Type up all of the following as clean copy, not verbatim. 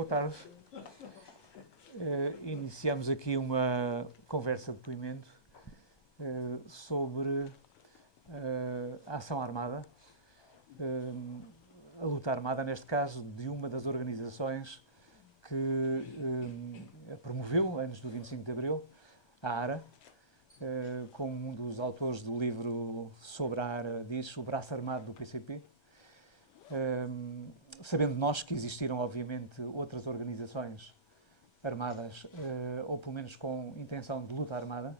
Boa tarde. Iniciamos aqui uma conversa de depoimento sobre a ação armada, a luta armada, neste caso, de uma das organizações que a promoveu antes do 25 de Abril, a ARA, como um dos autores do livro sobre a ARA diz, o braço armado do PCP. Sabendo nós que existiram, obviamente, outras organizações armadas, ou pelo menos com intenção de luta armada,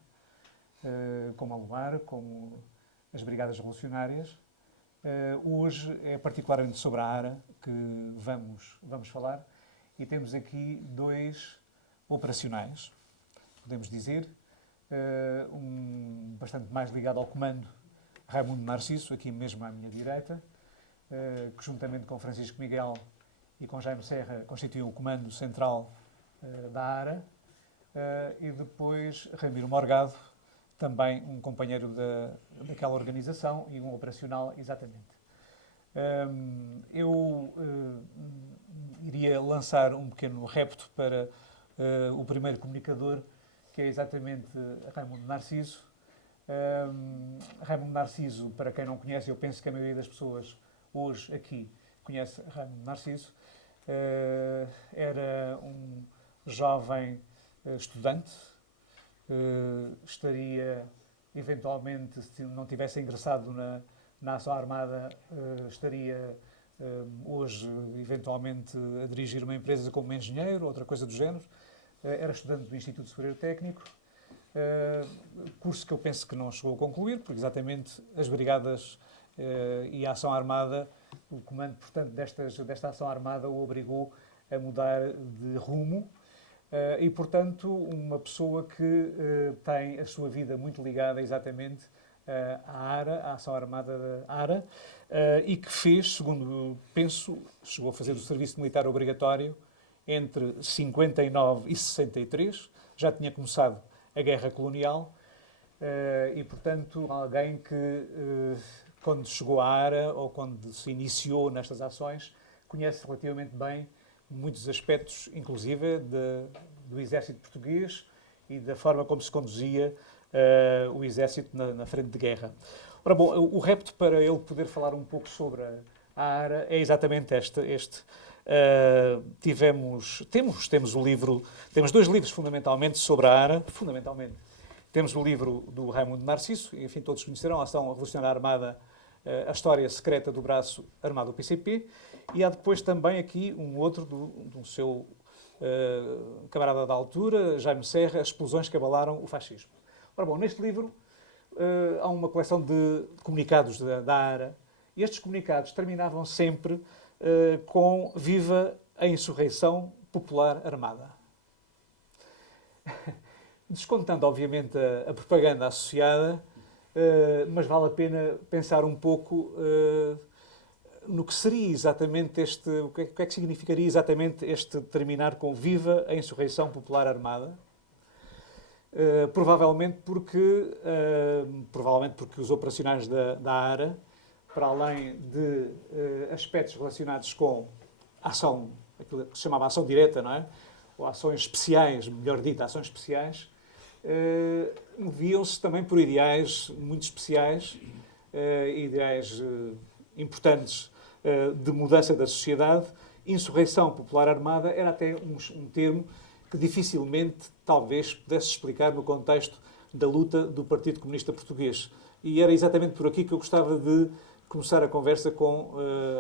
como a LUAR, como as Brigadas Revolucionárias. Hoje é particularmente sobre a ARA que vamos falar, e temos aqui dois operacionais, podemos dizer, um bastante mais ligado ao comando, Raimundo Narciso, aqui mesmo à minha direita, que juntamente com Francisco Miguel e com Jaime Serra constituem o comando central da ARA, e depois Ramiro Morgado, também um companheiro daquela organização e um operacional, exatamente. Eu iria lançar um pequeno repto para o primeiro comunicador, que é exatamente Raimundo Narciso. Raimundo Narciso, para quem não conhece, eu penso que a maioria das pessoas hoje aqui conhece Raimundo Narciso. Era um jovem estudante, estaria eventualmente, se não tivesse ingressado na ação armada, estaria hoje eventualmente a dirigir uma empresa como engenheiro, outra coisa do género. Era estudante do Instituto Superior Técnico, curso que eu penso que não chegou a concluir, porque exatamente as brigadas e a ação armada, o comando, portanto, desta ação armada o obrigou a mudar de rumo, e, portanto, uma pessoa que tem a sua vida muito ligada exatamente à ARA, à ação armada da ARA, e que fez, segundo penso, chegou a fazer o serviço militar obrigatório entre 59 e 63, já tinha começado a guerra colonial, e, portanto, alguém que quando chegou à ARA ou quando se iniciou nestas ações, conhece relativamente bem muitos aspectos, inclusive, do exército português e da forma como se conduzia o exército na frente de guerra. Ora, bom, o repto para ele poder falar um pouco sobre a ARA é exatamente este. Temos o livro, temos dois livros fundamentalmente sobre a ARA, fundamentalmente. Temos o livro do Raimundo Narciso, enfim, todos conhecerão, a Ação Revolucionária Armada, a história secreta do braço armado do PCP, e há depois também aqui um outro do seu camarada da altura, Jaime Serra, As Explosões que Abalaram o Fascismo. Ora bom, neste livro há uma coleção de comunicados da ARA, e estes comunicados terminavam sempre com Viva a Insurreição Popular Armada. Descontando, obviamente, a propaganda associada, mas vale a pena pensar um pouco no que seria exatamente o que é que significaria exatamente este terminar com Viva a Insurreição Popular Armada. Provavelmente porque os operacionais da ARA, para além de aspectos relacionados com a ação, aquilo que se chamava ação direta, não é? Ou ações especiais, melhor dito, ações especiais, moviam-se também por ideais muito especiais, ideais importantes de mudança da sociedade. Insurreição Popular Armada era até um termo que dificilmente, talvez, pudesse explicar no contexto da luta do Partido Comunista Português. E era exatamente por aqui que eu gostava de começar a conversa com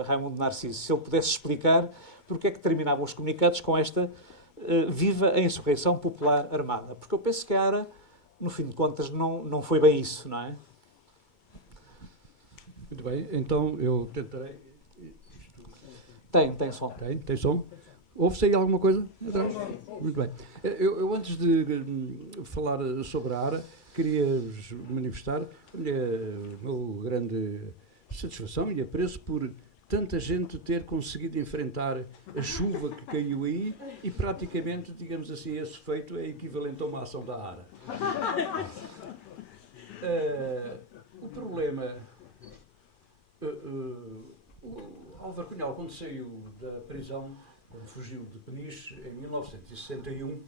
Raimundo Narciso. Se ele pudesse explicar porque é que terminavam os comunicados com esta Viva a Insurreição Popular Armada. Porque eu penso que a ARA, no fim de contas, não foi bem isso, não é? Muito bem, então eu tentarei... Tem som. Tem som? Ouve-se aí alguma coisa? Muito bem. Eu antes de falar sobre a ARA, queria-vos manifestar a minha grande satisfação e apreço por tanta gente ter conseguido enfrentar a chuva que caiu aí e praticamente, digamos assim, esse feito é equivalente a uma ação da ARA. O problema... O Álvaro Cunhal, quando saiu da prisão, quando fugiu de Peniche em 1961,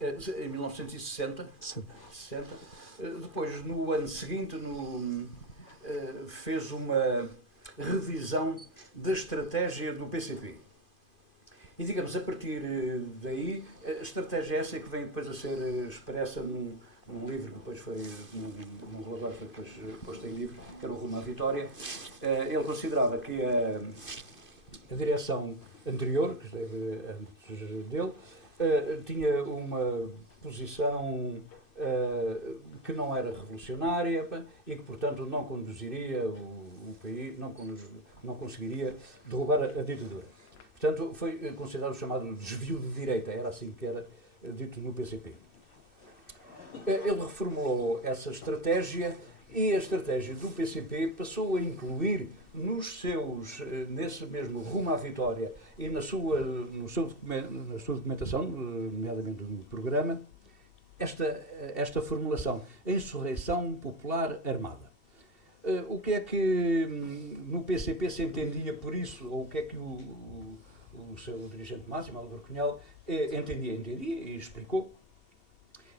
em 1960, 60. Depois, no ano seguinte, fez uma revisão da estratégia do PCP. E, digamos, a partir daí, a estratégia essa que vem depois a ser expressa num livro que depois foi, num relatório que foi depois posto em livro, que era o Rumo à Vitória. Ele considerava que a direção anterior, que esteve antes dele, tinha uma posição que não era revolucionária e que, portanto, não conduziria o país, não conseguiria derrubar a ditadura. Portanto, foi considerado o chamado desvio de direita, era assim que era dito no PCP. Ele reformulou essa estratégia e a estratégia do PCP passou a incluir nesse mesmo Rumo à Vitória e na sua documentação, nomeadamente no programa, esta formulação, a insurreição popular armada. O que é que no PCP se entendia por isso, ou o que é que o seu dirigente máximo, Álvaro Cunhal, entendia e explicou?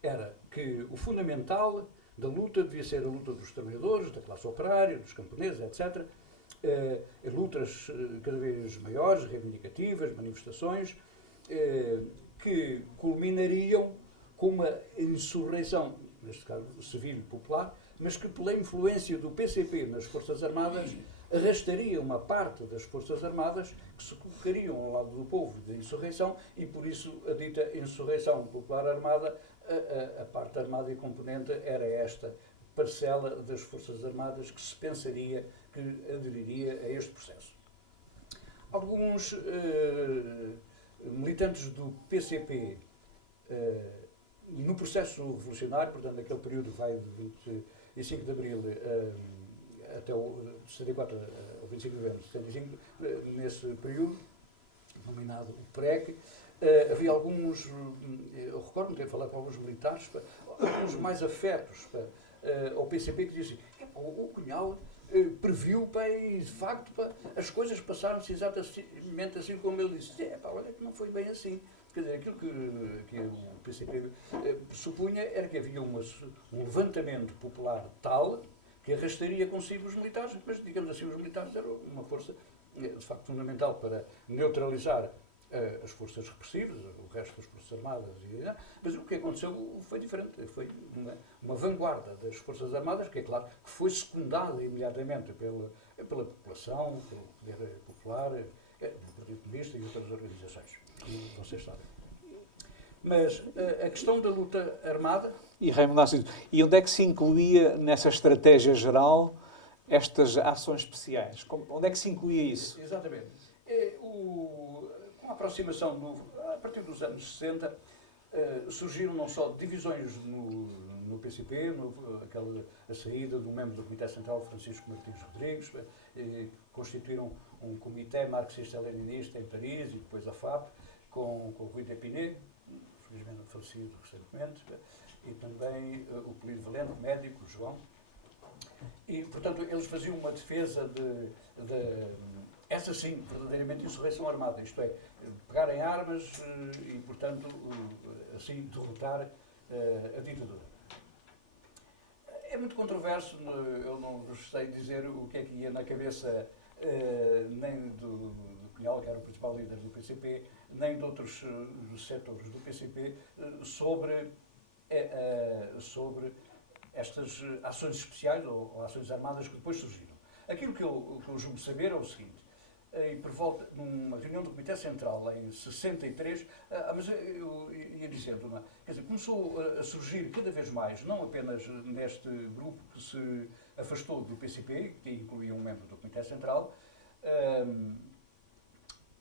Era que o fundamental da luta devia ser a luta dos trabalhadores, da classe operária, dos camponeses, etc. Lutas cada vez maiores, reivindicativas, manifestações, que culminariam com uma insurreição, neste caso civil popular, mas que pela influência do PCP nas Forças Armadas arrastaria uma parte das Forças Armadas que se colocariam ao lado do povo da insurreição e por isso a dita insurreição popular armada, a parte armada e componente era esta parcela das Forças Armadas que se pensaria que aderiria a este processo. Alguns militantes do PCP no processo revolucionário, portanto, naquele período vai de 25 de abril até o 74 ao 25 de novembro de 75, nesse período, denominado o PREC, havia alguns, eu recordo-me de ter falado com alguns militares, alguns mais afetos ao PCP, que diziam assim, o Cunhal previu, e de facto as coisas passaram-se exatamente assim como ele disse. Olha que não foi bem assim. Quer dizer, aquilo que o PCP pressupunha era que havia um levantamento popular tal que arrastaria consigo os militares, mas, digamos assim, os militares eram uma força, de facto, fundamental para neutralizar as forças repressivas, o resto das Forças Armadas. Mas o que aconteceu foi diferente. Foi uma vanguarda das Forças Armadas, que é claro que foi secundada imediatamente pela população, pelo poder popular, pelo Partido Comunista e outras organizações, como vocês sabem. Mas a questão da luta armada... E Raimundo Ácido, e onde é que se incluía nessa estratégia geral estas ações especiais? Onde é que se incluía isso? Exatamente. Com a aproximação, a partir dos anos 60, surgiram não só divisões no PCP, a saída do membro do Comitê Central, Francisco Martins Rodrigues, constituíram um comitê marxista-leninista em Paris e depois a FAP, com o Rui Depiné, felizmente falecido recentemente, e também o Polido Valente, médico, João. E, portanto, eles faziam uma defesa de essa sim, verdadeiramente insurreição armada, isto é, pegar em armas e, portanto, assim derrotar a ditadura. É muito controverso, eu não sei dizer o que é que ia na cabeça nem do Cunhal, que era o principal líder do PCP, nem de outros setores do PCP, sobre estas ações especiais ou ações armadas que depois surgiram. Aquilo que eu julgo saber é o seguinte: por volta, numa reunião do Comitê Central em 63, mas eu ia dizendo, quer dizer, começou a surgir cada vez mais, não apenas neste grupo que se afastou do PCP, que incluía um membro do Comitê Central,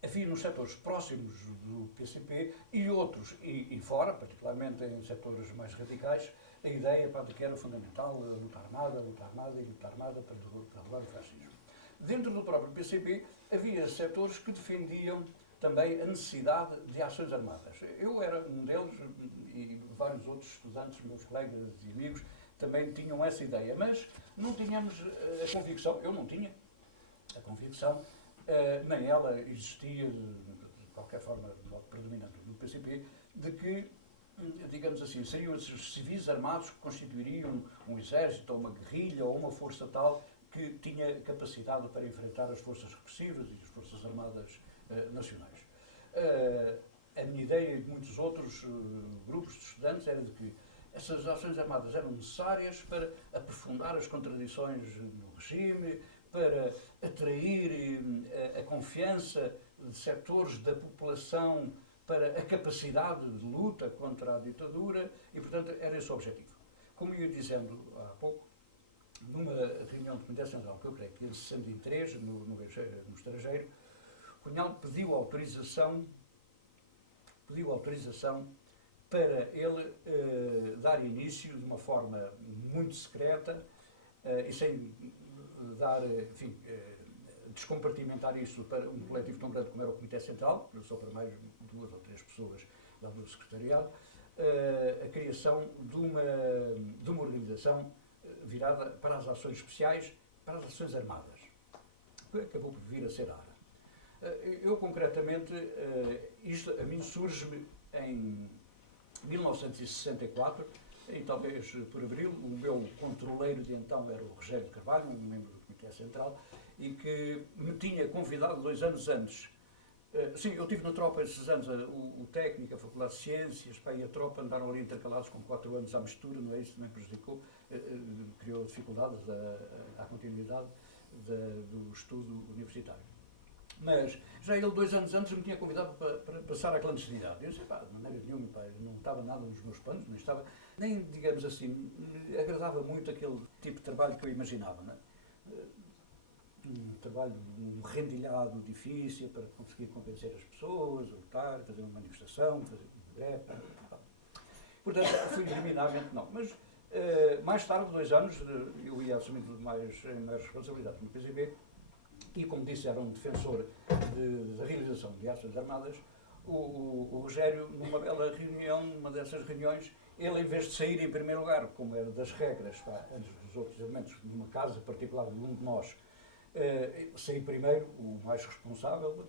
havia nos setores próximos do PCP e outros, e fora, particularmente em setores mais radicais, a ideia de que era fundamental a luta armada e luta armada para derrubar o fascismo. Dentro do próprio PCP havia setores que defendiam também a necessidade de ações armadas. Eu era um deles e vários outros estudantes, meus colegas e amigos, também tinham essa ideia, mas não tínhamos a convicção, eu não tinha a convicção, nem ela existia qualquer forma, de modo predominante do PCP, de que, digamos assim, seriam esses civis armados que constituiriam um exército, ou uma guerrilha, ou uma força tal que tinha capacidade para enfrentar as forças repressivas e as forças armadas nacionais. A minha ideia e de muitos outros grupos de estudantes era de que essas ações armadas eram necessárias para aprofundar as contradições no regime, para atrair a confiança de setores da população para a capacidade de luta contra a ditadura e, portanto, era esse o objetivo. Como ia dizendo há pouco, numa reunião do Comitê Central, que eu creio que em 63, no estrangeiro, Cunhal pediu autorização para ele dar início de uma forma muito secreta e sem dar, enfim, descompartimentar isso para um coletivo tão grande como era o Comitê Central, só para mais 2 ou 3 pessoas lá do secretariado, a criação de uma organização virada para as ações especiais, para as ações armadas, que acabou por vir a ser a ARA. Eu, concretamente, isto a mim surge-me em 1964, e talvez por abril. O meu controleiro de então era o Rogério Carvalho, um membro do Comitê Central, e que me tinha convidado 2 anos antes. Sim, eu estive na tropa esses anos, o técnico, a Faculdade de Ciências, e a tropa andaram ali intercalados com 4 anos à mistura, não é? Isso também prejudicou, criou dificuldades à continuidade do estudo universitário. Mas já ele 2 anos antes me tinha convidado para passar à clandestinidade. Eu disse, pá, de maneira nenhuma, pá, não estava nada nos meus planos, nem, digamos assim, me agradava muito aquele tipo de trabalho que eu imaginava, não é? Um trabalho, um rendilhado difícil para conseguir convencer as pessoas, lutar, fazer uma manifestação, fazer uma greve. Portanto, fui eliminadamente não. Mas mais tarde, 2 anos, eu ia assumindo mais responsabilidade no PCP e, como disse, era um defensor da realização de ações armadas. O Rogério, numa bela reunião, numa dessas reuniões, ele, em vez de sair em primeiro lugar, como era das regras, antes dos outros elementos, numa casa particular de um de nós, saí primeiro, o mais responsável,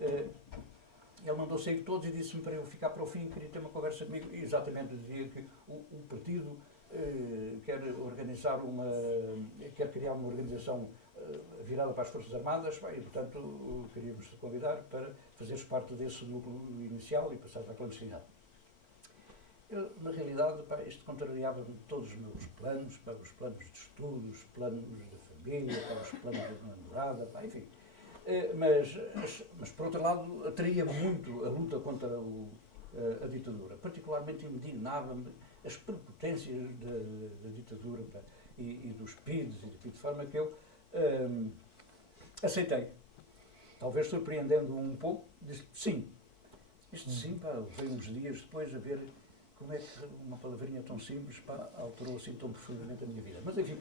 ele mandou sair todos e disse-me para eu ficar para o fim, queria ter uma conversa comigo, e exatamente dizia que o partido quer criar uma organização virada para as Forças Armadas, e portanto queríamos te convidar para fazeres parte desse núcleo inicial e passares à clandestinidade. Eu, na realidade, isto contrariava-me todos os meus planos, para os planos de estudos, os planos de família, para os planos de namorada, enfim. Mas, por outro lado, atraía-me muito a luta contra a ditadura. Particularmente indignava-me as prepotências da ditadura e dos PIDs, de forma que eu aceitei. Talvez surpreendendo um pouco, disse sim. Isto sim, veio uns dias depois a ver como é que uma palavrinha tão simples alterou assim tão profundamente a minha vida. Mas enfim,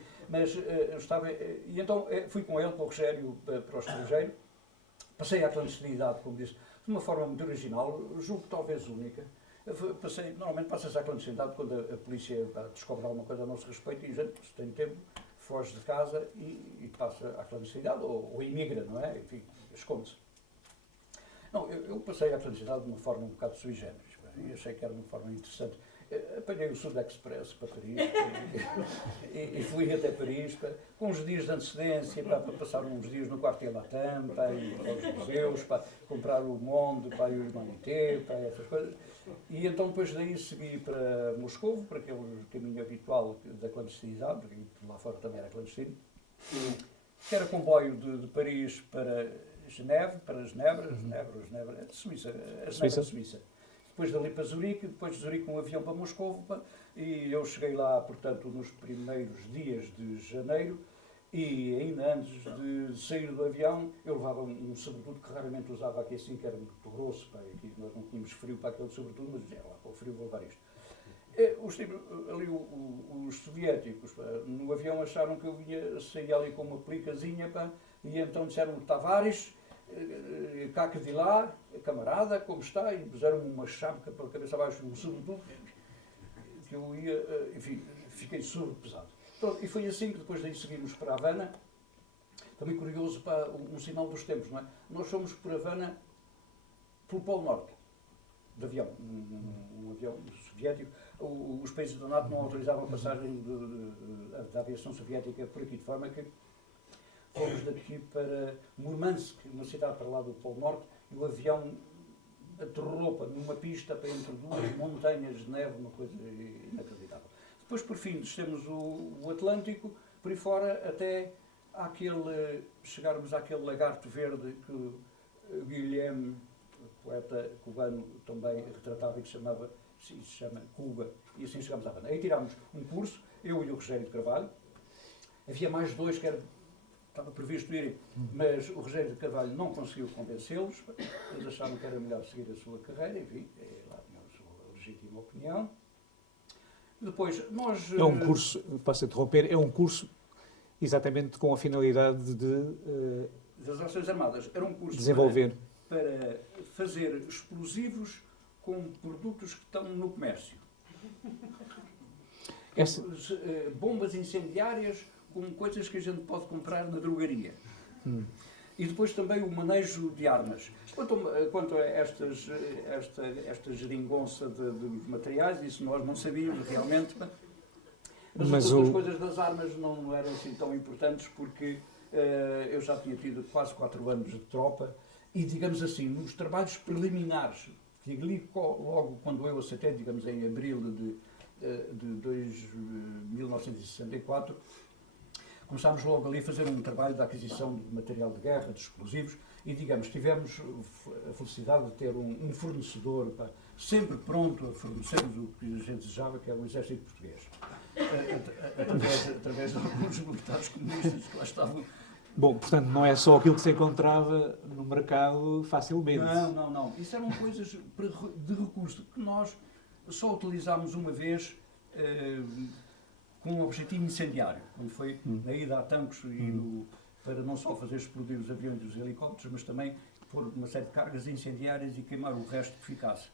eu estava... E então fui com ele, com o Rogério, para o estrangeiro. Passei à clandestinidade, como disse, de uma forma muito original, julgo que talvez única. Normalmente passa-se à clandestinidade quando a polícia descobre alguma coisa a nosso respeito e a gente, se tem tempo, foge de casa e passa à clandestinidade, ou imigra, não é? Enfim, esconde-se. Não, eu passei à clandestinidade de uma forma um bocado sui generis. E achei que era uma forma interessante. Apanhei o Sud Express para Paris e fui até Paris com uns dias de antecedência para passar uns dias no Quartier Latin, ir aos museus, para comprar o Monde, e o Humanité, essas coisas. E então depois daí segui para Moscou, para aquele caminho habitual da clandestinidade, porque lá fora também era clandestino, que era comboio de Paris para Genebra, Suíça, a Genebra Suíça. Depois dali para Zurique, depois de Zurique um avião para Moscou, e eu cheguei lá, portanto, nos primeiros dias de janeiro, e ainda antes de sair do avião, eu levava um sobretudo que raramente usava aqui assim, que era muito grosso, aqui nós não tínhamos frio para aquele sobretudo, mas dizia, lá, para o frio vou levar isto. Os soviéticos, no avião acharam que eu saía ali com uma plicazinha, e então disseram, Tavares, cá que de lá, camarada, como está? E puseram-me uma chámara pela cabeça abaixo, sobretudo, que eu ia, enfim, fiquei sobrepesado. Então, e foi assim que depois daí seguimos para Havana, também curioso, um sinal dos tempos, não é? Nós fomos por Havana pelo Polo Norte, de avião, um avião soviético. Os países da NATO não autorizavam a passagem da aviação soviética por aqui, de forma que fomos daqui para Murmansk, uma cidade para lá do Polo Norte, e o avião aterrou numa pista para entre duas montanhas de neve, uma coisa inacreditável. Depois, por fim, descemos o Atlântico, por aí fora, até chegarmos àquele lagarto verde que o Guilherme, poeta cubano, também retratava e que se chama Cuba, e assim chegámos à Havana. Aí tirámos um curso, eu e o Rogério de Carvalho. Havia mais dois que estava previsto irem, mas o Rogério de Carvalho não conseguiu convencê-los. Eles acharam que era melhor seguir a sua carreira, enfim, lá tinham a sua legítima opinião. Depois, nós... É um curso, posso interromper, é um curso exatamente com a finalidade de das Ações Armadas. Era um curso desenvolver. para fazer explosivos com produtos que estão no comércio. Bombas incendiárias com coisas que a gente pode comprar na drogaria. E depois também o manejo de armas. Quanto a esta geringonça dos materiais, isso nós não sabíamos realmente, mas as outras coisas das armas não eram assim tão importantes, porque eu já tinha tido quase 4 anos de tropa e, digamos assim, nos trabalhos preliminares, que ali logo quando eu aceitei, digamos em abril de 1964, começámos logo ali a fazer um trabalho de aquisição de material de guerra, de explosivos, e, digamos, tivemos a felicidade de ter um fornecedor sempre pronto a fornecer-nos o que a gente desejava, que é o Exército Português. Através de alguns militares comunistas que lá estavam. Bom, portanto, não é só aquilo que se encontrava no mercado facilmente. Não. Isso eram coisas de recurso que nós só utilizámos uma vez com um objetivo incendiário, quando foi na ida a Tancos para não só fazer explodir os aviões e os helicópteros, mas também pôr uma série de cargas incendiárias e queimar o resto que ficasse.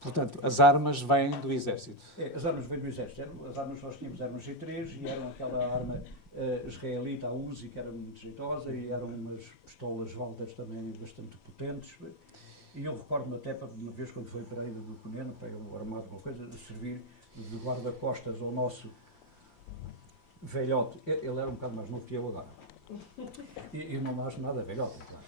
Portanto, as armas vêm do Exército. As armas vêm do Exército. As armas nós tínhamos eram G3 e eram aquela arma israelita, a Uzi, que era muito jeitosa, e eram umas pistolas Walters também bastante potentes. E eu recordo-me até, uma vez quando foi para a ida do Cuneno, para ele armado com coisa, de servir de guarda-costas ao nosso velhote. Ele era um bocado mais novo que eu agora. E eu não acho nada velhote, claro.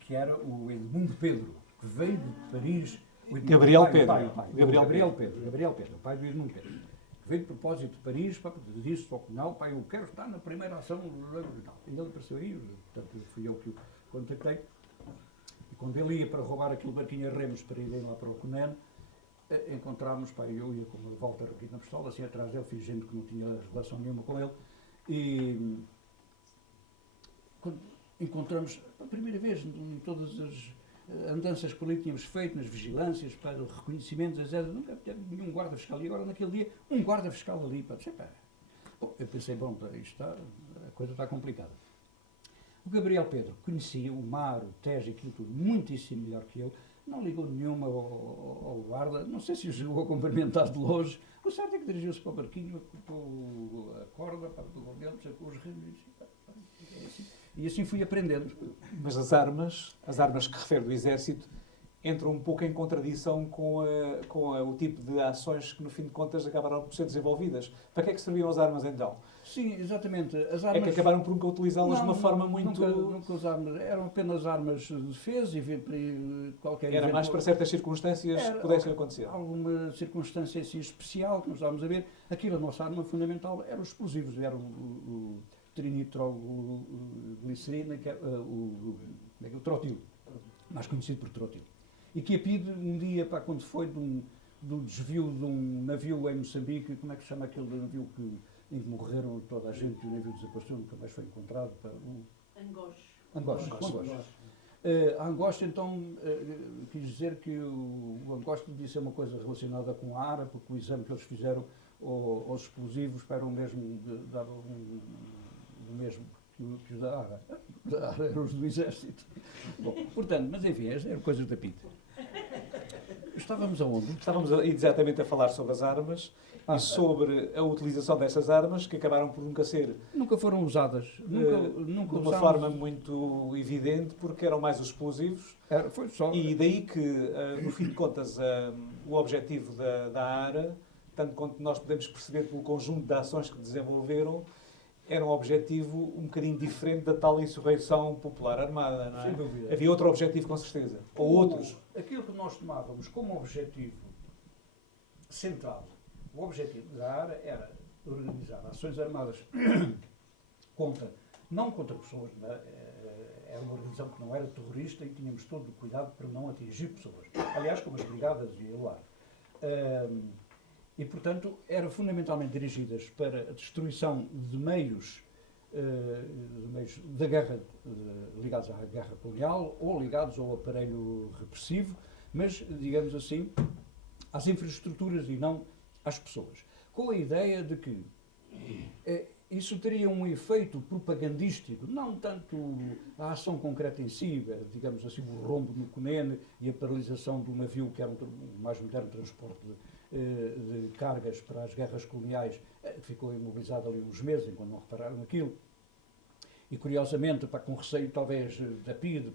Que era o Edmundo Pedro, que veio de Paris. Gabriel Pedro. Gabriel Pedro, o pai do Edmundo Pedro. Veio de propósito de Paris, disse ao Cunhal, pai, eu quero estar na primeira ação. E ele apareceu aí, portanto, fui eu que o contactei. E quando ele ia para roubar aquele barquinho a remos para irem lá para o Cuneno, encontramos, eu ia com o Walter aqui na pistola, assim atrás dele, fiz gente que não tinha relação nenhuma com ele, e quando encontramos, pela primeira vez, em todas as andanças que ali tínhamos feito, nas vigilâncias, para o reconhecimento, nunca teve nenhum guarda fiscal, e agora naquele dia, um guarda fiscal ali, Bom, eu pensei, a coisa está complicada. O Gabriel Pedro conhecia o mar, o Tejo, aquilo tudo, muitíssimo melhor que eu, não ligou nenhuma ao guarda, não sei se o chegou a cumprimentar de longe, o certo é que dirigiu-se para o barquinho, ocupou a corda, pegou dele, sacou os remos, e assim fui aprendendo. Mas as armas que refere do Exército, entram um pouco em contradição com o tipo de ações que, no fim de contas, acabaram por ser desenvolvidas. Para que é que serviam as armas, então? Sim, exatamente. As armas... É que acabaram por nunca utilizá-las de uma forma muito... Nunca usámos. Eram apenas armas de defesa e qualquer... Era mais para certas circunstâncias que pudessem acontecer. Alguma circunstância assim especial que nós estávamos a ver. Aquilo, a nossa arma fundamental, eram os explosivos. Era o trinitroglicerina, que é o trotil, mais conhecido por trotil. E que a PIDE, um dia, quando foi do desvio de um navio em Moçambique, como é que se chama aquele navio em que morreram toda a gente e o navio desapareceu, nunca mais foi encontrado? Angoche. A Angoche, então, quis dizer que o Angoche devia ser uma coisa relacionada com a ARA, porque o exame que eles fizeram aos explosivos era o mesmo, dava o mesmo que os da ARA. Da ARA eram os do Exército. Bom, portanto, mas enfim, eram coisas da PIDE. Estávamos aonde? Estávamos exatamente a falar sobre as armas e sobre a utilização dessas armas que acabaram por nunca ser Nunca foram usadas. Nunca de uma usámos. forma muito evidente, porque eram mais os explosivos. Foi só. E daí que, no fim de contas, o objetivo da ARA, tanto quanto nós podemos perceber pelo conjunto de ações que desenvolveram, era um objetivo um bocadinho diferente da tal insurreição popular armada, não é? Sem dúvida. Havia outro objetivo, com certeza. Ou outros. Aquilo que nós tomávamos como objetivo central, o objetivo da ARA era organizar ações armadas não contra pessoas, era uma organização que não era terrorista e tínhamos todo o cuidado para não atingir pessoas. Aliás, como as brigadas e o lar. E, portanto, eram fundamentalmente dirigidas para a destruição de meios da guerra, ligados à guerra colonial ou ligados ao aparelho repressivo, mas, digamos assim, às infraestruturas e não às pessoas. Com a ideia de que isso teria um efeito propagandístico, não tanto a ação concreta em si, digamos assim, o rombo no Cunene e a paralisação do navio, que era o mais moderno transporte de cargas para as guerras coloniais, que ficou imobilizado ali uns meses, enquanto não repararam naquilo. E, curiosamente, com receio talvez da PIDE,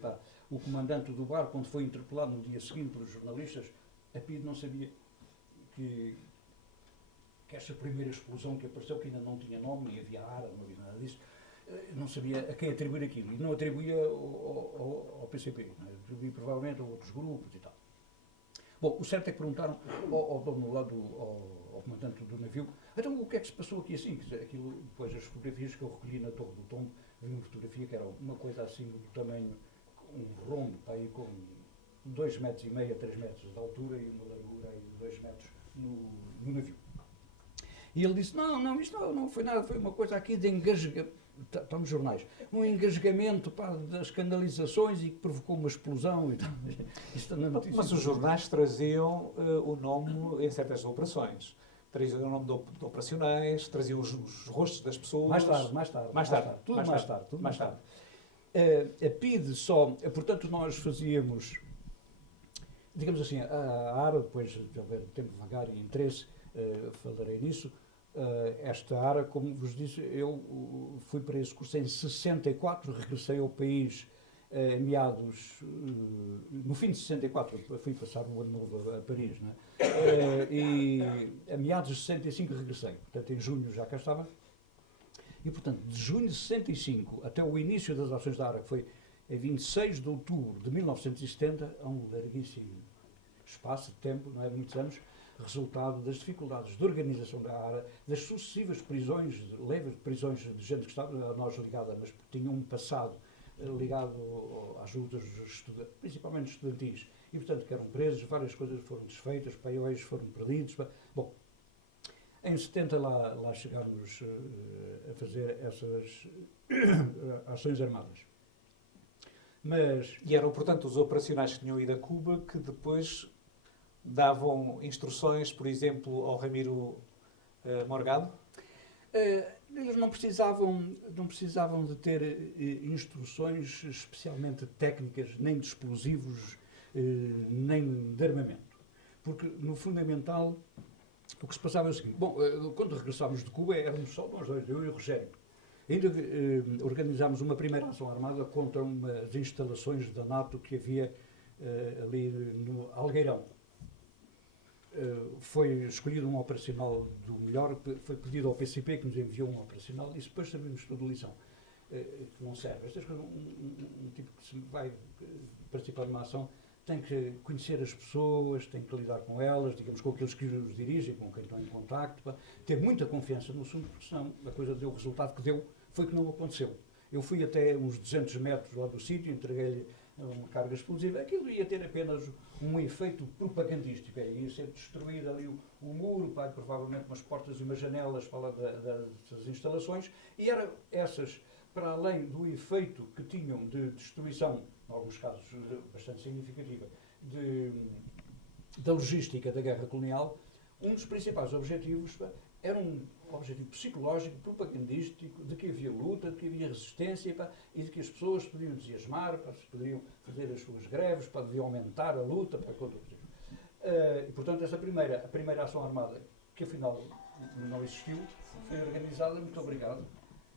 o comandante do barco, quando foi interpelado no dia seguinte pelos jornalistas, a PIDE não sabia que esta primeira explosão que apareceu, que ainda não tinha nome, nem havia ARA, não havia nada disso, não sabia a quem atribuir aquilo. E não atribuía ao PCP, atribuía provavelmente a outros grupos e tal. Bom, o certo é que perguntaram ao dono lá, ao comandante do navio, então o que é que se passou aqui assim? Aquilo, depois as fotografias que eu recolhi na Torre do Tombo, vi uma fotografia que era uma coisa assim do tamanho, um rombo, aí com 2,5 metros, 3 metros de altura e uma largura aí de 2 metros no navio. E ele disse, não, isto não foi nada, foi uma coisa aqui de engasgamento, está nos jornais, um engasgamento das canalizações e que provocou uma explosão. E tal. Isto na notícia. Mas os jornais traziam o nome em certas operações. Traziam o nome de operacionais, traziam os rostos das pessoas. Mais tarde. Tudo mais tarde. A PIDE só, portanto, nós fazíamos, digamos assim, a ARA, depois de haver tempo vagar e interesse, falarei nisso. Esta ARA, como vos disse, eu fui para esse curso em 64, regressei ao país meados, no fim de 64, fui passar o ano novo a Paris, não é? E a meados de 65 regressei, portanto em junho já cá estava. E portanto, de junho de 65 até o início das ações da ARA, que foi em 26 de outubro de 1970, há um larguíssimo espaço de tempo, não é, de muitos anos, resultado das dificuldades de organização da ARA, das sucessivas prisões, leves prisões de gente que estava a nós ligada, mas tinha um passado ligado às lutas, principalmente estudantis, e portanto que eram presos, várias coisas foram desfeitas, paióis foram perdidos. Bom, em 70 lá chegámos a fazer essas ações armadas. E eram, portanto, os operacionais que tinham ido a Cuba que depois davam instruções, por exemplo, ao Ramiro Morgado? Eles não precisavam de ter instruções especialmente técnicas, nem de explosivos, nem de armamento. Porque, no fundamental, o que se passava é o seguinte. Bom, quando regressámos de Cuba, éramos só nós dois, eu e o Rogério. Ainda organizámos uma primeira ação armada contra umas instalações da NATO que havia ali no Algueirão. Foi escolhido um operacional do melhor, foi pedido ao PCP que nos enviou um operacional e depois sabemos toda a lição, que não serve. Estas coisas, um tipo que se vai participar de uma ação tem que conhecer as pessoas, tem que lidar com elas, digamos, com aqueles que os dirigem, com quem estão em contacto, ter muita confiança no assunto, porque senão a coisa deu o resultado que deu, foi que não aconteceu. Eu fui até uns 200 metros lá do sítio, entreguei-lhe uma carga explosiva, aquilo ia ter apenas um efeito propagandístico, ia ser destruído ali o muro, provavelmente umas portas e umas janelas para lá das instalações, e eram essas, para além do efeito que tinham de destruição, em alguns casos bastante significativa, da logística da guerra colonial, um dos principais objetivos era um objetivo psicológico, propagandístico, de que havia luta, de que havia resistência e de que as pessoas podiam entusiasmar, poderiam fazer as suas greves, deviam aumentar a luta contra o regime. E, portanto, a primeira ação armada, que afinal não existiu, foi organizada, muito obrigado,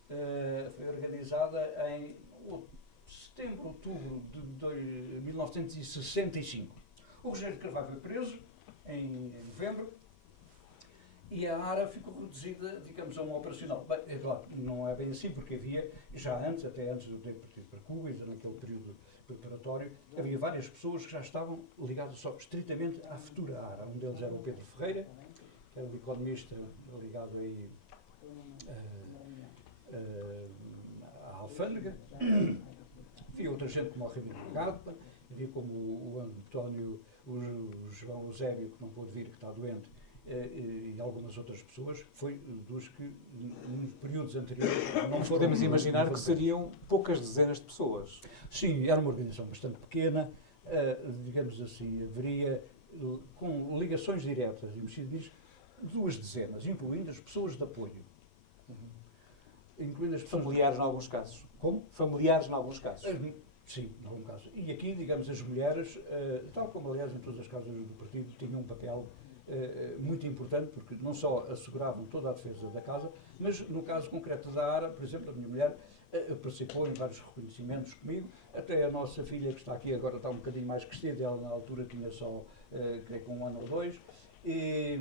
foi organizada em setembro, outubro de 1965. O Rogério Carvalho foi preso em novembro e a ARA ficou reduzida, digamos, a um operacional. Bem, é claro, não é bem assim, porque havia, já antes, até antes do ter partido para Cuba, e naquele período preparatório, havia várias pessoas que já estavam ligadas só estritamente à futura ARA. Um deles era o Pedro Ferreira, que era um economista ligado aí à alfândega. Havia outra gente como o Ramiro Morgado, havia como o António, o João Eusébio, que não pôde vir, que está doente, e algumas outras pessoas, foi dos que, nos períodos anteriores, não foram... Podemos imaginar que seriam poucas dezenas de pessoas. Sim, era uma organização bastante pequena, digamos assim, haveria, com ligações diretas, e Mexia diz, 2 dezenas, incluindo as pessoas de apoio. Incluindo as pessoas Familiares, em alguns casos. Como? Familiares, em alguns casos. Sim, em algum caso. E aqui, digamos, as mulheres, tal como aliás em todas as casas do partido, tinham um papel muito importante, porque não só asseguravam toda a defesa da casa, mas no caso concreto da ARA, por exemplo, a minha mulher participou em vários reconhecimentos comigo, até a nossa filha, que está aqui agora, está um bocadinho mais crescida, ela na altura tinha só, creio que 1 ano ou 2, e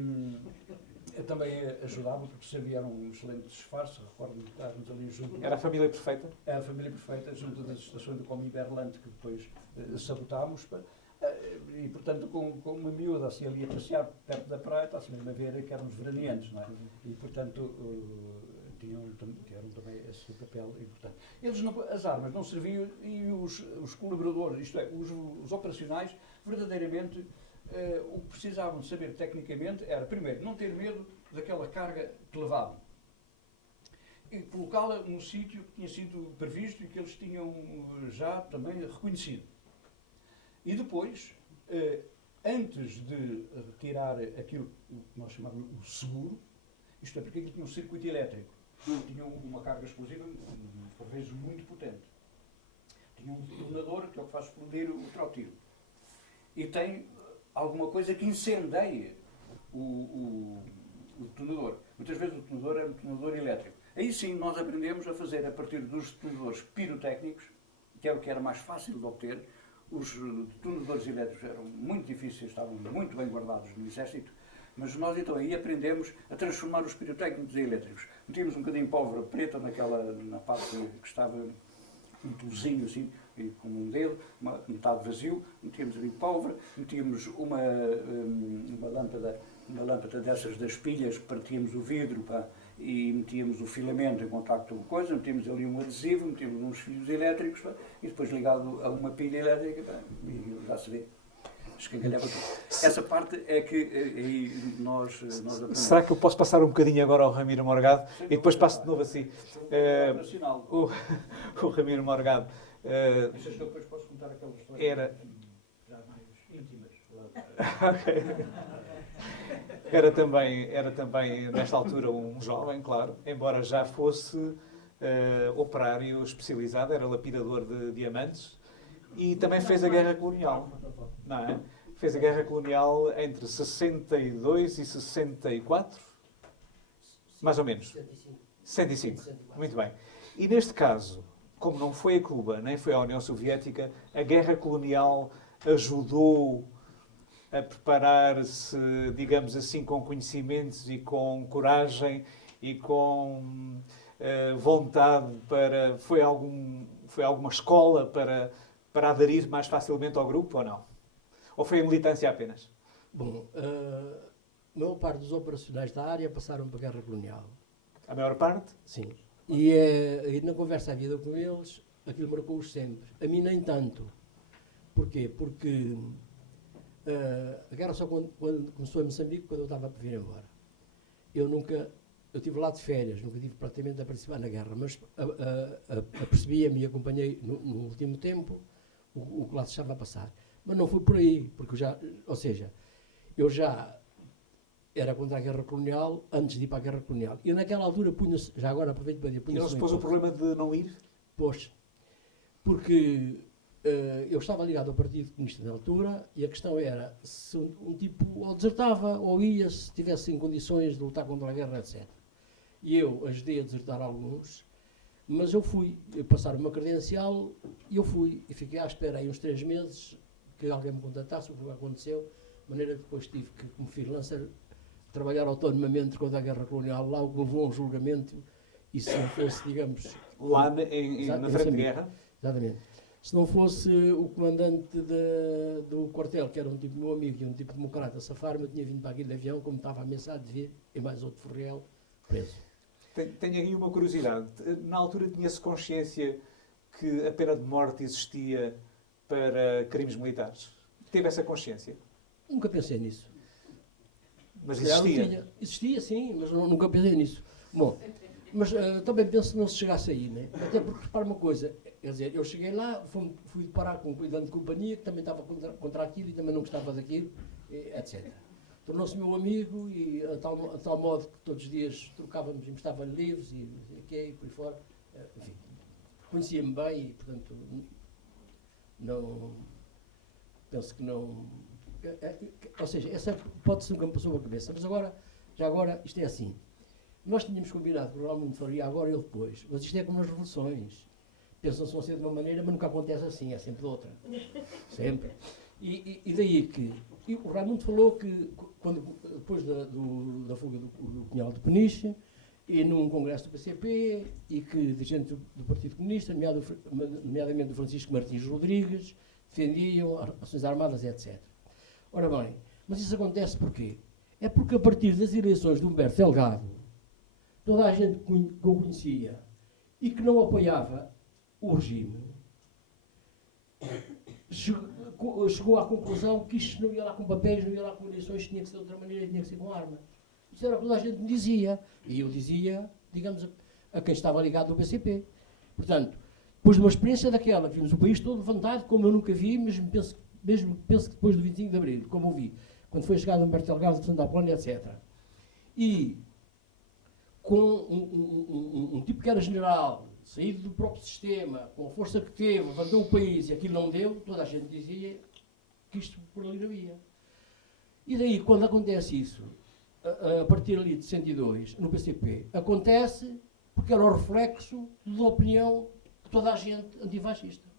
também ajudava, porque sabia, era um excelente disfarce, recordo-me de estarmos ali junto. Era a família perfeita? Era a família perfeita, junto das estações do Comi Berlante, que depois sabotámos, e portanto com uma miúda assim ali a passear perto da praia, está-se mesmo a ver que éramos veraneantes, não é? E portanto tiveram também esse papel importante. As armas não serviam e os colaboradores, isto é, os operacionais, verdadeiramente o que precisavam de saber tecnicamente era, primeiro, não ter medo daquela carga que levavam e colocá-la num sítio que tinha sido previsto e que eles tinham já também reconhecido. E depois, antes de retirar aquilo que nós chamávamos o seguro, isto é porque aquilo tinha um circuito elétrico, tinha uma carga explosiva, por vezes muito potente. Tinha um detonador, que é o que faz explodir o trotil. E tem alguma coisa que incendeia o detonador. Muitas vezes o detonador é um detonador elétrico. Aí sim nós aprendemos a fazer, a partir dos detonadores pirotécnicos, que é o que era mais fácil de obter. Os detonadores elétricos eram muito difíceis, estavam muito bem guardados no Exército, mas nós então aí aprendemos a transformar os pirotécnicos em elétricos. Metíamos um bocadinho de pólvora preta na parte que estava um tulozinho assim, com um dedo, metade vazio, metíamos ali pólvora, metíamos uma lâmpada dessas das pilhas, partíamos o vidro e metíamos o filamento em contacto com a coisa, metíamos ali um adesivo, metíamos uns fios elétricos e depois ligado a uma pilha elétrica e já se vê. Escangalhava tudo. Essa parte é que aí nós aprendemos. Será que eu posso passar um bocadinho agora ao Ramiro Morgado e depois passo de novo assim? O Ramiro Morgado. Achas que eu depois posso contar aquela história já mais íntimas? Era também, nesta altura, um jovem, claro, embora já fosse operário especializado, era lapidador de diamantes e também fez a Guerra Colonial. Não é? Fez a Guerra Colonial entre 62 e 64, mais ou menos. 65. Muito bem. E neste caso, como não foi a Cuba, nem foi a União Soviética, a Guerra Colonial ajudou a preparar-se, digamos assim, com conhecimentos e com coragem e com vontade para... Foi alguma escola para aderir mais facilmente ao grupo ou não? Ou foi a militância apenas? Bom, a maior parte dos operacionais da área passaram para a Guerra Colonial. A maior parte? Sim. E na conversa à vida com eles, aquilo marcou-os sempre. A mim nem tanto. Porquê? Porque a guerra só quando começou em Moçambique, quando eu estava para vir embora. Eu estive lá de férias, nunca tive praticamente a participar na guerra, mas apercebia-me e acompanhei no último tempo o que lá se estava a passar. Mas não foi por aí, porque eu já era contra a guerra colonial antes de ir para a guerra colonial. E naquela altura punha-se, já agora aproveito para dizer, E não se pôs o problema de não ir? Pois, porque eu estava ligado ao Partido Comunista na altura e a questão era se um tipo ou desertava ou ia se tivesse em condições de lutar contra a guerra, etc. E eu ajudei a desertar alguns, mas eu fui, passaram uma credencial e eu fui e fiquei à espera aí uns 3 meses que alguém me contatasse o que aconteceu, de maneira que depois tive que, como freelancer, trabalhar autonomamente contra a guerra colonial lá, o que levou a um julgamento e se não fosse, digamos... Lá na frente de guerra? Exatamente. Se não fosse o comandante do quartel, que era um tipo meu amigo e um tipo democrata, safar-me, eu tinha vindo para aqui de avião, como estava ameaçado de vir, e mais outro forreal, preso. Tenho aí uma curiosidade. Na altura tinha-se consciência que a pena de morte existia para crimes militares? Teve essa consciência? Nunca pensei nisso. Mas Se calhar não existia? tinha. Existia, sim, mas nunca pensei nisso. Bom, mas também penso que não se chegasse aí, né? Até porque, repara uma coisa, quer dizer, eu cheguei lá, fui parar com um cuidante de companhia que também estava contra aquilo e também não gostava daquilo, etc. Tornou-se meu amigo e a tal modo que todos os dias trocávamos, emprestava-lhe livros e por aí fora. Enfim, conhecia-me bem e, portanto, não... Penso que não... Ou seja, essa hipótese nunca me passou pela cabeça. Mas agora, já agora, isto é assim. Nós tínhamos combinado que o Raimundo faria agora e ele depois. Mas isto é como nas revoluções. Pensam-se vão ser de uma maneira, mas nunca acontece assim, é sempre de outra. Sempre. E daí que... E o Raimundo falou que, depois da fuga do Cunhal de Peniche, e num congresso do PCP, e que dirigentes do Partido Comunista, nomeadamente do Francisco Martins Rodrigues, defendiam ações armadas, etc. Ora bem, mas isso acontece porquê? É porque a partir das eleições de Humberto Delgado, toda a gente que o conhecia e que não apoiava o regime, chegou à conclusão que isto não ia lá com papéis, não ia lá com eleições, tinha que ser de outra maneira, tinha que ser com armas. Isso era o que toda a gente me dizia. E eu dizia, digamos, a quem estava ligado ao PCP. Portanto, depois de uma experiência daquela, vimos o país todo levantado, como eu nunca vi, mas penso que depois do 25 de Abril, como eu vi, quando foi chegado Humberto Delgado, Presidente da Polónia, etc. E com um tipo que era general, saído do próprio sistema, com a força que teve, levantou o país e aquilo não deu, toda a gente dizia que isto por ali não ia. E daí, quando acontece isso, a partir ali de 102, no PCP, acontece porque era o reflexo da opinião de toda a gente antifascista.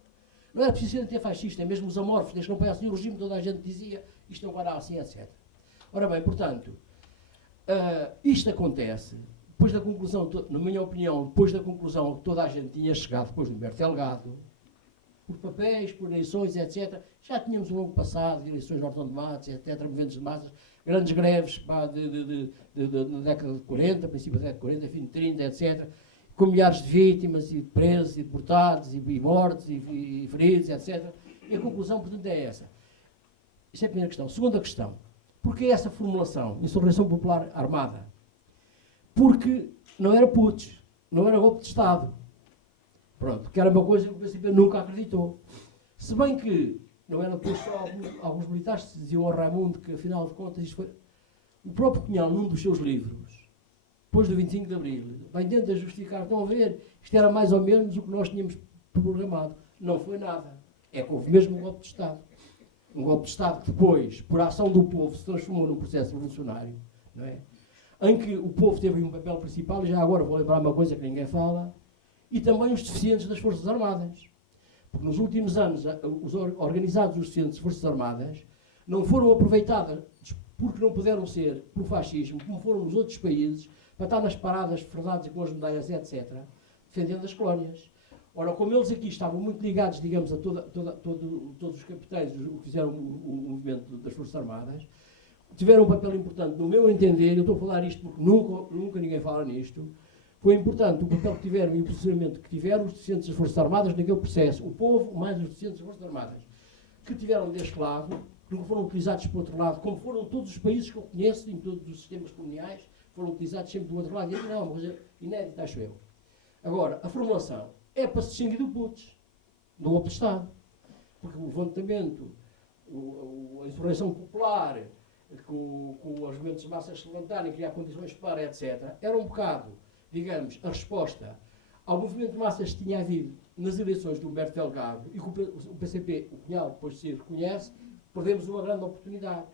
Não era preciso ser antifascista, mesmo os amorfos, desde que não apoiassem o regime, toda a gente dizia isto não vai dar assim, etc. Ora bem, portanto, isto acontece depois da conclusão, na minha opinião, depois da conclusão que toda a gente tinha chegado, depois do Humberto Delgado, por papéis, por eleições, etc. Já tínhamos um longo passado, de eleições no Nortão de Matos, etc., movimentos de massas, grandes greves da década de 40, princípio da década de 40, fim de 30, etc., com milhares de vítimas, e de presos, e deportados, e mortos, e feridos, etc. E a conclusão, portanto, é essa. Esta é a primeira questão. Segunda questão. Porquê essa formulação? Insurreição Popular Armada. Porque não era putsch, não era golpe de Estado. Pronto, que era uma coisa que o PCP nunca acreditou. Se bem que não era depois só alguns militares que diziam ao Raimundo que, afinal de contas, isto foi... O próprio Cunhal, num dos seus livros, depois do 25 de Abril, vai tentar justificar, estão a ver, isto era mais ou menos o que nós tínhamos programado. Não foi nada. É que houve mesmo um golpe de Estado. Um golpe de Estado que depois, por ação do povo, se transformou num processo revolucionário, não é? Em que o povo teve um papel principal, e já agora vou lembrar uma coisa que ninguém fala, e também os deficientes das Forças Armadas. Porque nos últimos anos, os organizados dos deficientes das Forças Armadas não foram aproveitados porque não puderam ser pelo fascismo, como foram nos outros países, para estar nas paradas, ferdados e com as medalhas, etc., defendendo as colónias. Ora, como eles aqui estavam muito ligados, digamos, a todos os capitães que fizeram o movimento das Forças Armadas, tiveram um papel importante, no meu entender, eu estou a falar isto porque nunca ninguém fala nisto, foi importante o papel que tiveram e o posicionamento que tiveram os deficientes das Forças Armadas naquele processo. O povo, mais os deficientes das Forças Armadas, que tiveram deste lado, que não foram utilizados por outro lado, como foram todos os países que eu conheço, em todos os sistemas coloniais, foram utilizados sempre do outro lado. E não é uma coisa inédita, acho eu. Agora, a formulação é para se distinguir do putsch, do golpe de Estado. Porque o levantamento, a insurreição popular, com os movimentos de massas se levantarem, criar condições para, etc., era um bocado, digamos, a resposta ao movimento de massas que tinha havido nas eleições de Humberto Delgado e que o PCP, o Cunhal, depois se reconhece, perdemos uma grande oportunidade.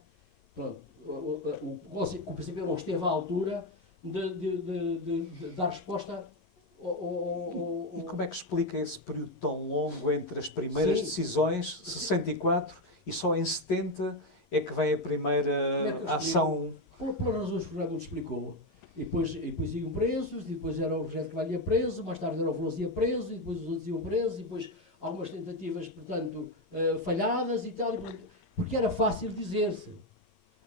Pronto, o PCP não esteve à altura de dar resposta E como é que explica esse período tão longo entre as primeiras Sim. decisões, 64, e só em 70 é que vem a primeira Como é que eu ação? Por razões que o Raimundo explicou. E depois iam presos, e depois era o Rogério Carvalho ia preso, mais tarde era o Veloso ia preso, e depois os outros iam presos, e depois algumas tentativas, portanto, falhadas e tal, porque era fácil dizer-se.